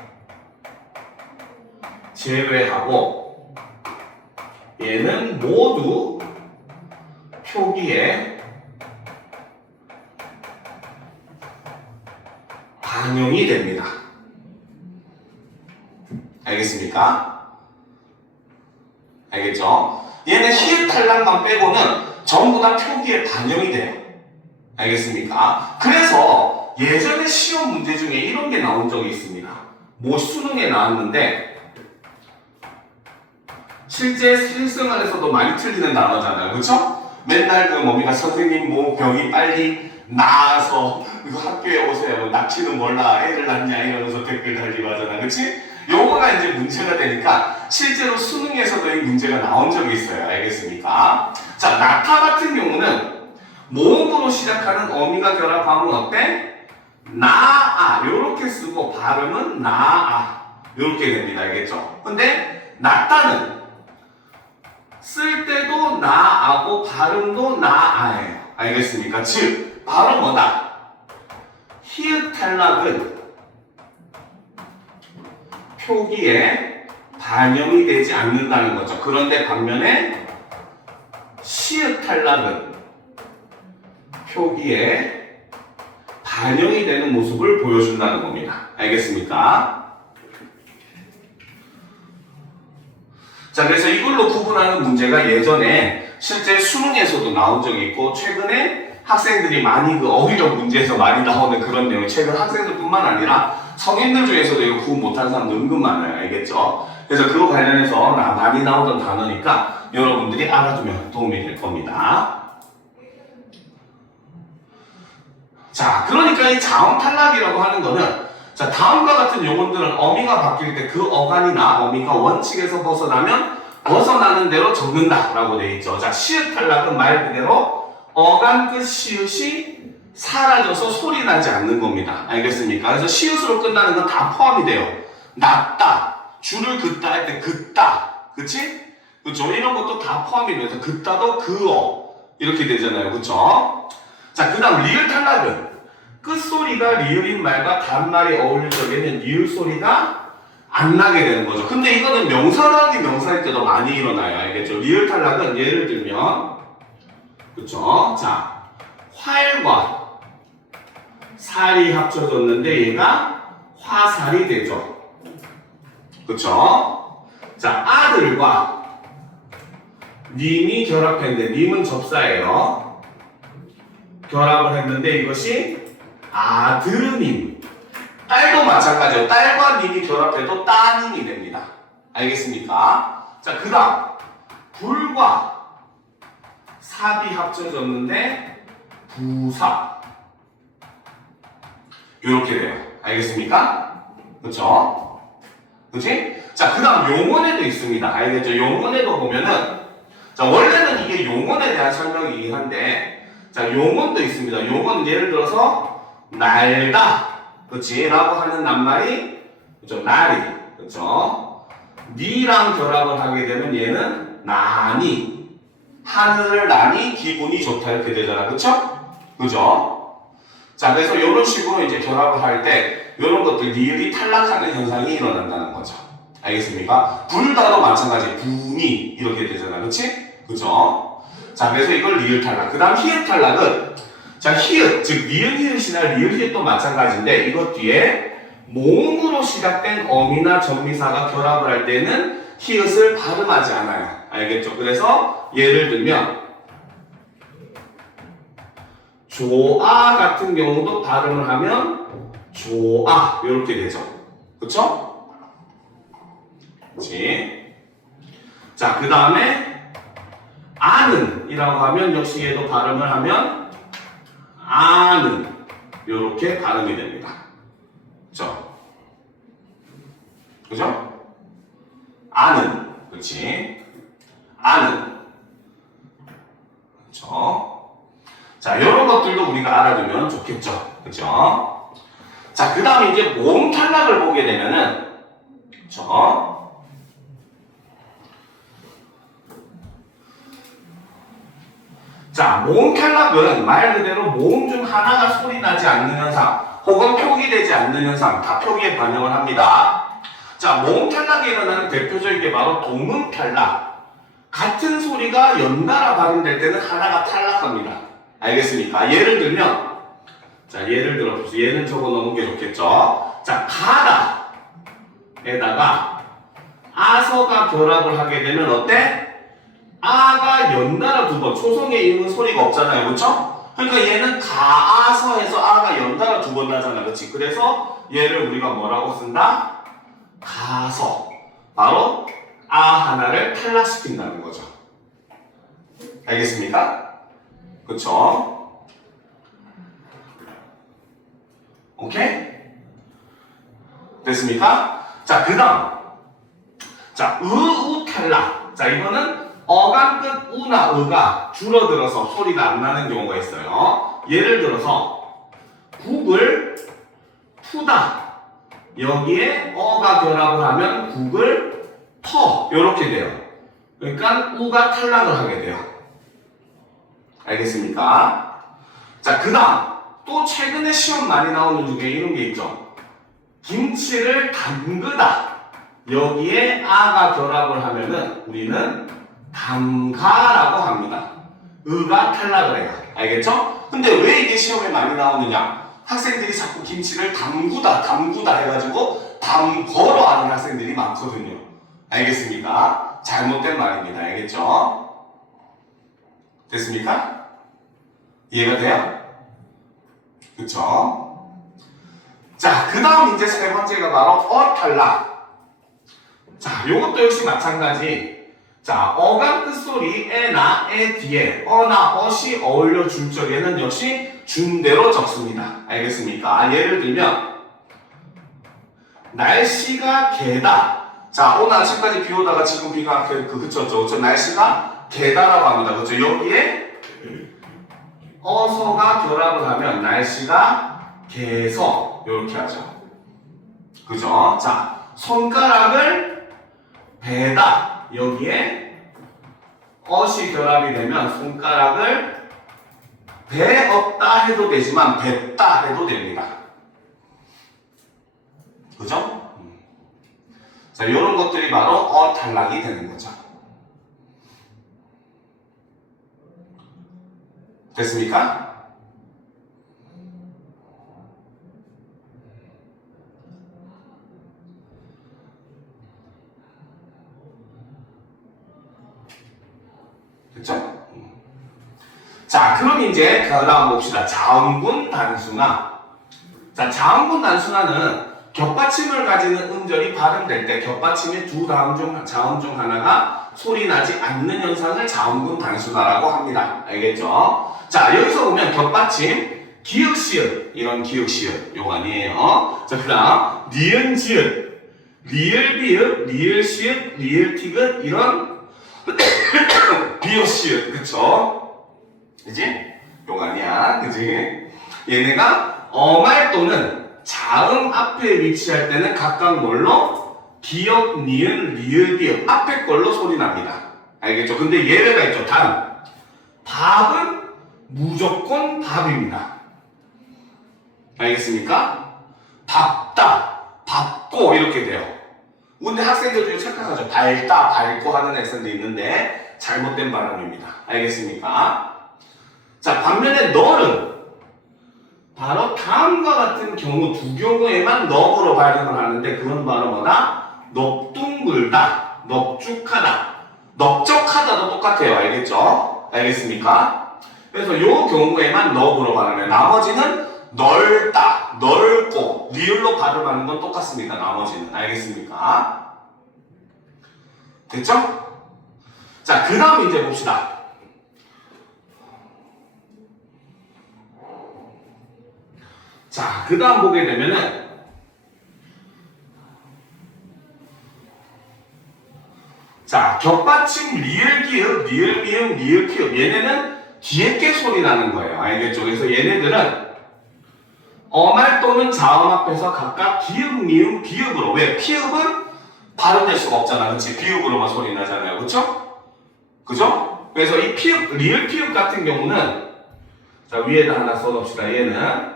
제외하고 얘는 모두 표기에 반영이 됩니다. 알겠습니까? 알겠죠? 얘는 히읗 탈락만 빼고는 전부 다 표기에 반영이 돼요. 알겠습니까? 그래서 예전에 시험 문제 중에 이런 게 나온 적이 있습니다. 뭐 수능에 나왔는데 실제 실생활에서도 많이 틀리는 단어잖아요. 그렇죠? 맨날 그 뭡니까 선생님 뭐 병이 빨리 나아서 이거 학교에 오세요. 낳지는 몰라 애를 낳냐 이러면서 댓글 달리고 하잖아. 그치? 요거가 이제 문제가 되니까 실제로 수능에서도 이 문제가 나온 적이 있어요. 알겠습니까? 자, 나타 같은 경우는 모음으로 시작하는 어미가 결합하면 어때? 나아 요렇게 쓰고 발음은 나아 요렇게 됩니다. 알겠죠? 근데 나타는 쓸 때도 나아고 발음도 나아예요. 알겠습니까? 즉 바로 뭐다? 히읗 탈락은 표기에 반영이 되지 않는다는 거죠. 그런데 반면에 시읒 탈락은 표기에 반영이 되는 모습을 보여준다는 겁니다. 알겠습니까? 자, 그래서 이걸로 구분하는 문제가 예전에 실제 수능에서도 나온 적이 있고 최근에 학생들이 많이 그 어휘력 문제에서 많이 나오는 그런 내용, 최근 학생들뿐만 아니라 성인들 중에서도 이거 구분 못하는 사람도 은근 많아요. 알겠죠? 그래서 그거 관련해서 많이 나오던 단어니까 여러분들이 알아두면 도움이 될 겁니다. 자, 그러니까 이 자음 탈락이라고 하는 거는 자, 다음과 같은 용어들은 어미가 바뀔 때 그 어간이나 어미가 원칙에서 벗어나면 벗어나는 대로 적는다 라고 되어 있죠. 자, 시읒 탈락은 말 그대로 어간 끝 시읒이 사라져서 소리 나지 않는 겁니다. 알겠습니까? 그래서 시읒으로 끝나는 건 다 포함이 돼요. 낫다, 줄을 긋다 할 때 긋다, 그치? 그쵸? 이런 것도 다 포함이 돼서 긋다도 그어 이렇게 되잖아요. 그쵸? 자, 그 다음 리을 탈락은 끝소리가 리을인 말과 단말이 어울릴 적에는 리을 소리가 안 나게 되는 거죠. 근데 이거는 명사라기 명사일 때도 많이 일어나요. 알겠죠? 리을 탈락은 예를 들면 그쵸? 자, 활과 살이 합쳐졌는데 얘가 화살이 되죠. 그쵸? 자, 아들과 님이 결합했는데 님은 접사예요. 결합을 했는데 이것이 아드님. 딸도 마찬가지예요. 딸과 님이 결합해도 따님이 됩니다. 알겠습니까? 자, 그 다음 불과 삽이 합쳐졌는데 부사 이렇게 돼요. 알겠습니까? 그쵸? 그치? 자, 그 다음 용언에도 있습니다. 알겠죠? 용언에도 보면은 자, 원래는 이게 용언에 대한 설명이긴 한데 자, 용언도 있습니다. 용언은 예를 들어서 날다 그치? 라고 하는 낱말이 그쵸? 날이 그쵸? 니랑 결합을 하게 되면 얘는 나니. 하늘을 나니 기분이 좋다. 이렇게 되잖아. 그쵸? 그죠? 자, 그래서 이런 식으로 이제 결합을 할 때, 이런 것들, 니을이 탈락하는 현상이 일어난다는 거죠. 알겠습니까? 불다도 마찬가지. 분이 이렇게 되잖아. 그치? 그죠? 자, 그래서 이걸 니을 탈락. 그 다음 히읗 탈락은, 자, 히읗, 즉, 니은 히읗이나 리을 히읗도 마찬가지인데, 이것 뒤에 모음으로 시작된 어미나 전미사가 결합을 할 때는 히읗을 발음하지 않아요. 알겠죠? 그래서 예를 들면 조아 같은 경우도 발음을 하면 조아 이렇게 되죠. 그쵸? 그렇지? 자, 그 다음에 아는 이라고 하면 역시 얘도 발음을 하면 아는 이렇게 발음이 됩니다. 그쵸? 그죠? 아는, 그렇지? 아는, 그렇죠? 자, 이런 것들도 우리가 알아두면 좋겠죠, 그렇죠? 자, 그 다음에 이제 모음 탈락을 보게 되면은, 그렇죠? 자, 모음 탈락은 말 그대로 모음 중 하나가 소리 나지 않는 현상, 혹은 표기되지 않는 현상, 다 표기에 반영을 합니다. 자, 모음 탈락이 일어나는 대표적인 게 바로 동음 탈락. 같은 소리가 연달아 발음될 때는 하나가 탈락합니다. 알겠습니까? 예를 들면, 자, 예를 들어서 얘는 적어 놓은 게 좋겠죠? 자, 가다에다가 아서가 결합을 하게 되면 어때? 아가 연달아 두 번, 초성에 있는 소리가 없잖아요. 그렇죠? 그러니까 얘는 가아서에서 아가 연달아 두 번 나잖아. 그렇지? 그래서 얘를 우리가 뭐라고 쓴다? 가서. 바로 아 하나를 탈락시킨다는 거죠. 알겠습니까? 그쵸? 오케이? 됐습니까? 자, 그 다음. 자, 우 탈락. 자, 이거는 어감 끝 우나 으가 줄어들어서 소리가 안 나는 경우가 있어요. 예를 들어서 국을 푸다. 여기에 어가 결합을 하면 국을 터 이렇게 돼요. 그러니까 우가 탈락을 하게 돼요. 알겠습니까? 자, 그 다음 또 최근에 시험 많이 나오는 중에 이런 게 있죠. 김치를 담그다. 여기에 아가 결합을 하면은 우리는 담가라고 합니다. 으가 탈락을 해요. 알겠죠? 근데 왜 이게 시험에 많이 나오느냐? 학생들이 자꾸 김치를 담구다 해가지고 담거로 하는 학생들이 많거든요. 알겠습니까? 잘못된 말입니다. 알겠죠? 됐습니까? 이해가 돼요? 그쵸? 자, 그 다음 이제 세 번째가 바로 어 탈락. 자, 요것도 역시 마찬가지. 자, 어감 끝소리 에나 에 뒤에 어나 어시 어울려 줄 적에는 역시 준대로 적습니다. 알겠습니까? 예를 들면 날씨가 개다. 자, 오늘 아침까지 비 오다가 지금 비가 그쳤죠. 날씨가 개다라고 합니다. 그렇죠? 여기에 어서가 결합을 하면 날씨가 개서 이렇게 하죠. 그죠? 자, 손가락을 베다. 여기에 어시 결합이 되면 손가락을 베었다 해도 되지만 뱉다 해도 됩니다. 그죠? 자, 이런 것들이 바로 어 탈락이 되는 거죠. 됐습니까? 됐죠? 자, 그럼 이제 그 다음 봅시다. 자음분 단순화. 자, 자음분 단순화는 겹받침을 가지는 음절이 발음될 때 겹받침의 두 자음 중 하나가 소리 나지 않는 현상을 자음분 단순화라고 합니다. 알겠죠? 자, 여기서 보면 겹받침, 기역, 시읒, 이런 기역, 시읒 요거 아니에요. 자, 그 다음 니은, 지읒, 리을, 비읍, 리을, 시읒, 리을, 티귿 이런 비읍, 시읒, 그쵸? 그지? 요거 아니야, 그지? 얘네가 어말 또는 자음 앞에 위치할 때는 각각 뭘로? 기역, 니은, 리을, 비읍 앞에 걸로 소리 납니다. 알겠죠? 근데 예외가 있죠. 단 밥은 무조건 밥입니다. 알겠습니까? 밥다, 밥고 이렇게 돼요. 근데 학생들 중에 착각하죠. 밝다, 밝고 하는 학생도 있는데 잘못된 발음입니다. 알겠습니까? 자, 반면에 너는 바로 다음과 같은 경우 두 경우에만 넙으로 발음을 하는데 그건 바로 뭐다? 넙둥글다, 넙죽하다, 넓적하다도 똑같아요. 알겠죠? 알겠습니까? 그래서 요 경우에만 넙으로 발음해요. 나머지는 넓다, 넓고 리을로 발음하는 건 똑같습니다. 나머지는. 알겠습니까? 됐죠? 자, 그 다음 이제 봅시다. 자, 그 다음 보게 되면은 자, 겹받침 리을 기읍, 리을 미음, 리을 피읍 얘네는 뒤에 게 소리 나는 거예요. 알겠죠? 그래서 얘네들은 어말 또는 자음 앞에서 각각 기읍, 미음, 비읍으로 왜? 피읍은 발음될 수가 없잖아. 그치? 비읍으로만 소리 나잖아요. 그쵸? 그죠? 그래서 이 피읍, 리을 피읍 같은 경우는 자, 위에다 하나 써놓읍시다. 얘는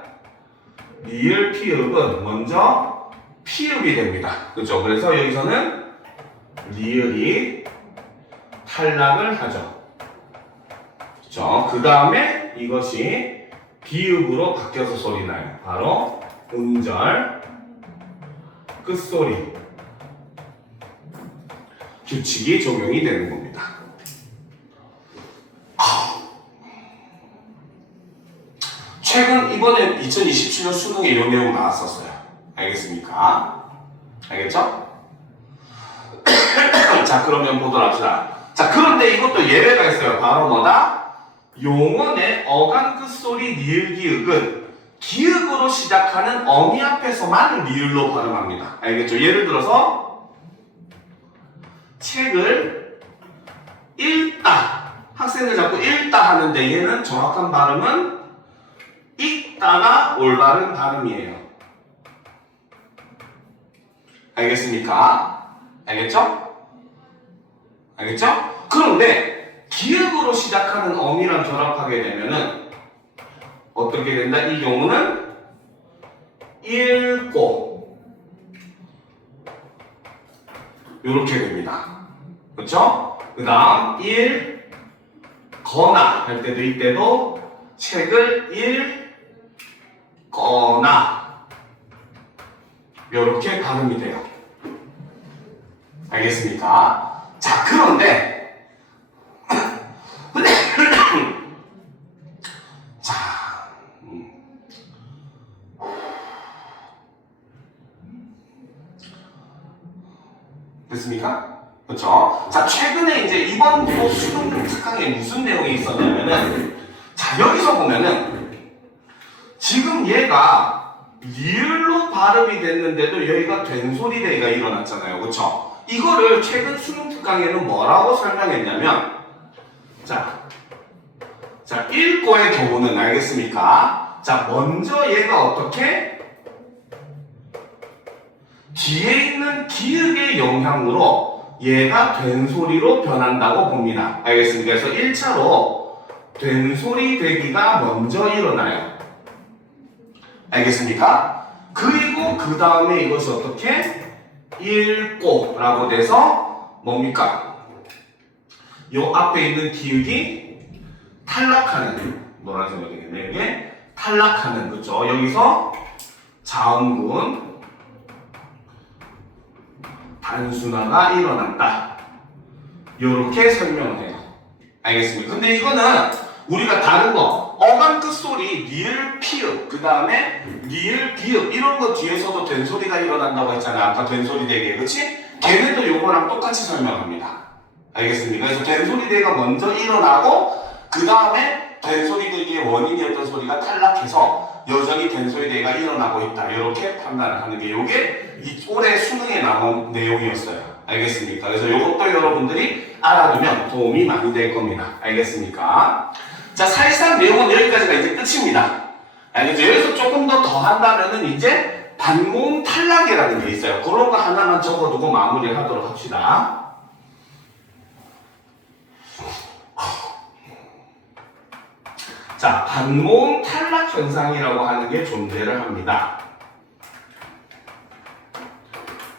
리을 피읍은 먼저 피읍이 됩니다. 그죠? 그래서 여기서는 리을이 탈락을 하죠. 그죠? 그 다음에 이것이 비읍으로 바뀌어서 소리 나요. 바로 음절, 끝소리 규칙이 적용이 되는 겁니다. 최근 이번에 2027년 수능에 이런 내용 나왔었어요. 알겠습니까? 알겠죠? 자, 그러면 보도록 합시다. 자, 그런데 이것도 예외가 있어요. 바로 뭐다? 용언의 어간 끝소리 니을 기읍은 기읍으로 시작하는 어미 앞에서만 리을로 발음합니다. 알겠죠? 예를 들어서 책을 읽다. 학생들 자꾸 읽다 하는데 얘는 정확한 발음은 읽다가 올바른 발음이에요. 알겠습니까? 알겠죠? 알겠죠? 그런데 기읍으로 시작하는 어미랑 결합하게 되면은 어떻게 된다? 이 경우는 읽고 이렇게 됩니다. 그렇죠? 그 다음 읽거나 할 때도 이때도 책을 읽거나 이렇게 발음이 돼요. 알겠습니까? 자, 그런데 자, 됐습니까? 그렇죠? 자, 최근에 이제 이번 수능 특강에 무슨 내용이 있었냐면은 자, 여기서 보면은 지금 얘가 리을로 발음이 됐는데도 여기가 된소리대가 일어났잖아요. 그렇죠? 이거를 최근 수능 특강에는 뭐라고 설명했냐면 자, 읽고의 경우는 알겠습니까? 자, 먼저 얘가 어떻게 뒤에 있는 기역의 영향으로 얘가 된소리로 변한다고 봅니다. 알겠습니까? 그래서 1차로 된소리 되기가 먼저 일어나요. 알겠습니까? 그리고 그 다음에 이것이 어떻게 읽고 라고 돼서 뭡니까? 요 앞에 있는 기역이 탈락하는 노란색으로 되겠네요. 이게 탈락하는 거죠. 여기서 자음군 단순화가 일어난다. 요렇게 설명을 해요. 알겠습니까? 근데 이거는 우리가 다른 거 어감 끝소리 리을 피읍 그 다음에 리을 비읍 이런 거 뒤에서도 된소리가 일어난다고 했잖아. 아까 된소리 대개 그치? 걔네도 요거랑 똑같이 설명합니다. 알겠습니까? 그래서 된소리 대가 먼저 일어나고 그 다음에 된소리 대기의 원인이었던 소리가 탈락해서 여전히 된소리 대가 일어나고 있다. 이렇게 판단을 하는 게 요게 이 올해 수능에 나온 내용이었어요. 알겠습니까? 그래서 요것도 여러분들이 알아두면 도움이 많이 될 겁니다. 알겠습니까? 자, 사실상 내용은 여기까지가 이제 끝입니다. 알겠죠? 여기서 조금 더 한다면은 이제 반모음 탈락이라는 게 있어요. 그런 거 하나만 적어두고 마무리를 하도록 합시다. 자, 반모음 탈락 현상이라고 하는 게 존재를 합니다.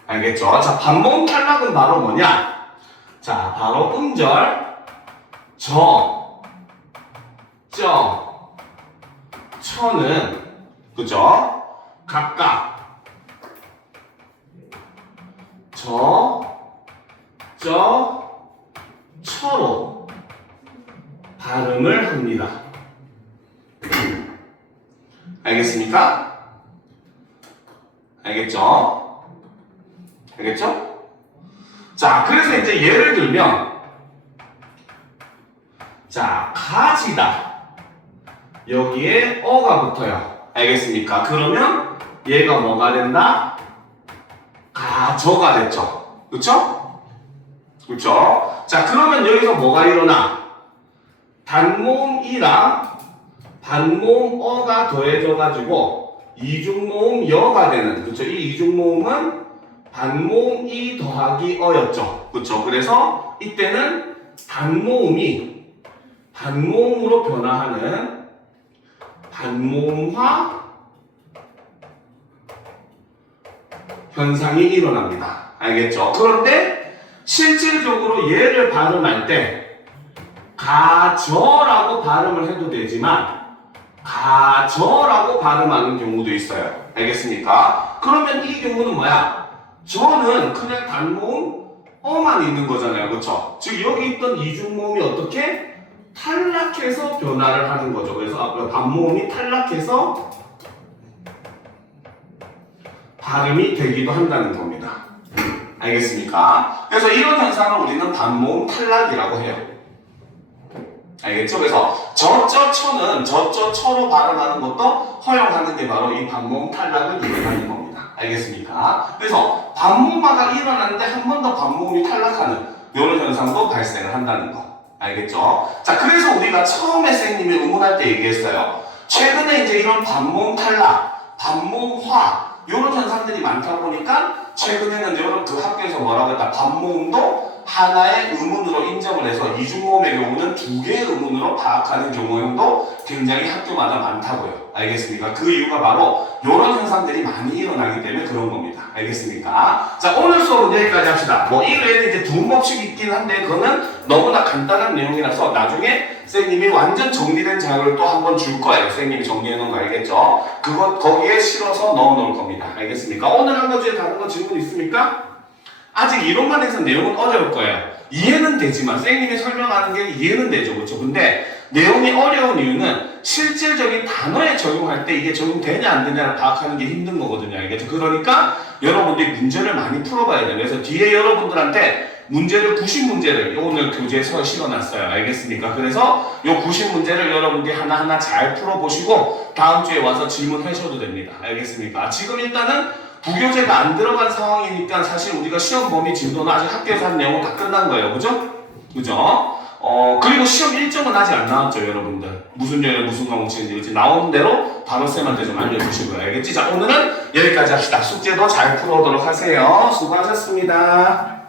알겠죠? 자, 반모음 탈락은 바로 뭐냐? 자, 바로 음절, 저, 처는, 그죠? 각각, 처로 발음을 합니다. 알겠습니까? 알겠죠? 알겠죠? 자, 그래서 이제 예를 들면, 자, 가지다. 여기에 어가 붙어요. 알겠습니까? 그러면 얘가 뭐가 된다? 가저가 됐죠. 그쵸? 그쵸? 자, 그러면 여기서 뭐가 일어나? 단모음 이랑 반모음 어가 더해져가지고 이중모음 여가 되는, 그쵸? 이 이중모음은 반모음 이 더하기 어였죠. 그쵸? 그래서 이때는 단모음이 반모음으로 변화하는 반모음화 현상이 일어납니다. 알겠죠? 그런데 실질적으로 얘를 발음할 때 가저라고 발음을 해도 되지만 가저라고 발음하는 경우도 있어요. 알겠습니까? 그러면 이 경우는 뭐야? 저는 그냥 단모음 어만 있는 거잖아요. 그렇죠? 즉 여기 있던 이중모음이 어떻게? 탈락해서 변화를 하는 거죠. 그래서 반모음이 탈락해서 발음이 되기도 한다는 겁니다. 알겠습니까? 그래서 이런 현상을 우리는 반모음 탈락이라고 해요. 알겠죠? 그래서 처는 처로 발음하는 것도 허용하는 게 바로 이 반모음 탈락을 이해하는 겁니다. 알겠습니까? 그래서 반모음화가 일어나는데 한 번 더 반모음이 탈락하는 이런 현상도 발생을 한다는 거. 알겠죠? 자, 그래서 우리가 처음에 선생님이 의문할 때 얘기했어요. 최근에 이제 이런 반모음 탈락, 반모음화 이런 현상들이 많다 보니까 최근에는 여러분 그 학교에서 뭐라고 했다? 반모음도 하나의 의문으로 인정을 해서 이중모음의 경우는 두 개의 의문으로 파악하는 경우도 굉장히 학교마다 많다고요. 알겠습니까? 그 이유가 바로 이런 현상들이 많이 일어나기 때문에 그런 겁니다. 알겠습니까? 자, 오늘 수업은 여기까지 합시다. 뭐 이 외에는 이제 두 법칙이 있긴 한데 그거는 너무나 간단한 내용이라서 나중에 선생님이 완전 정리된 자료를 또 한번 줄 거예요. 선생님이 정리해 놓은 거 알겠죠? 그거 거기에 실어서 넣어 놓을 겁니다. 알겠습니까? 오늘 한 거 중에 다른 거 질문 있습니까? 아직 이론만 해서 내용은 어려울 거예요. 이해는 되지만 선생님이 설명하는 게 이해는 되죠. 그렇죠? 근데 내용이 어려운 이유는 실질적인 단어에 적용할 때 이게 적용되냐 안 되냐를 파악하는 게 힘든 거거든요. 알겠죠? 그러니까 여러분들이 문제를 많이 풀어봐야 돼요. 그래서 뒤에 여러분들한테 문제를 90문제를 오늘 교재에서 실어놨어요. 알겠습니까? 그래서 이 90문제를 여러분들이 하나하나 잘 풀어보시고 다음 주에 와서 질문하셔도 됩니다. 알겠습니까? 지금 일단은 부교재가 안 들어간 상황이니까 사실 우리가 시험 범위 진도는 아직 학교에서 한 내용은 다 끝난 거예요. 그죠? 그죠? 그리고 시험 일정은 아직 안 나왔죠, 여러분들. 무슨 요일에 무슨 과목 치는지 이제 나오는 대로 바로 쌤한테 좀 알려주시고요. 알겠지? 자, 오늘은 여기까지 합시다. 숙제도 잘 풀어오도록 하세요. 수고하셨습니다.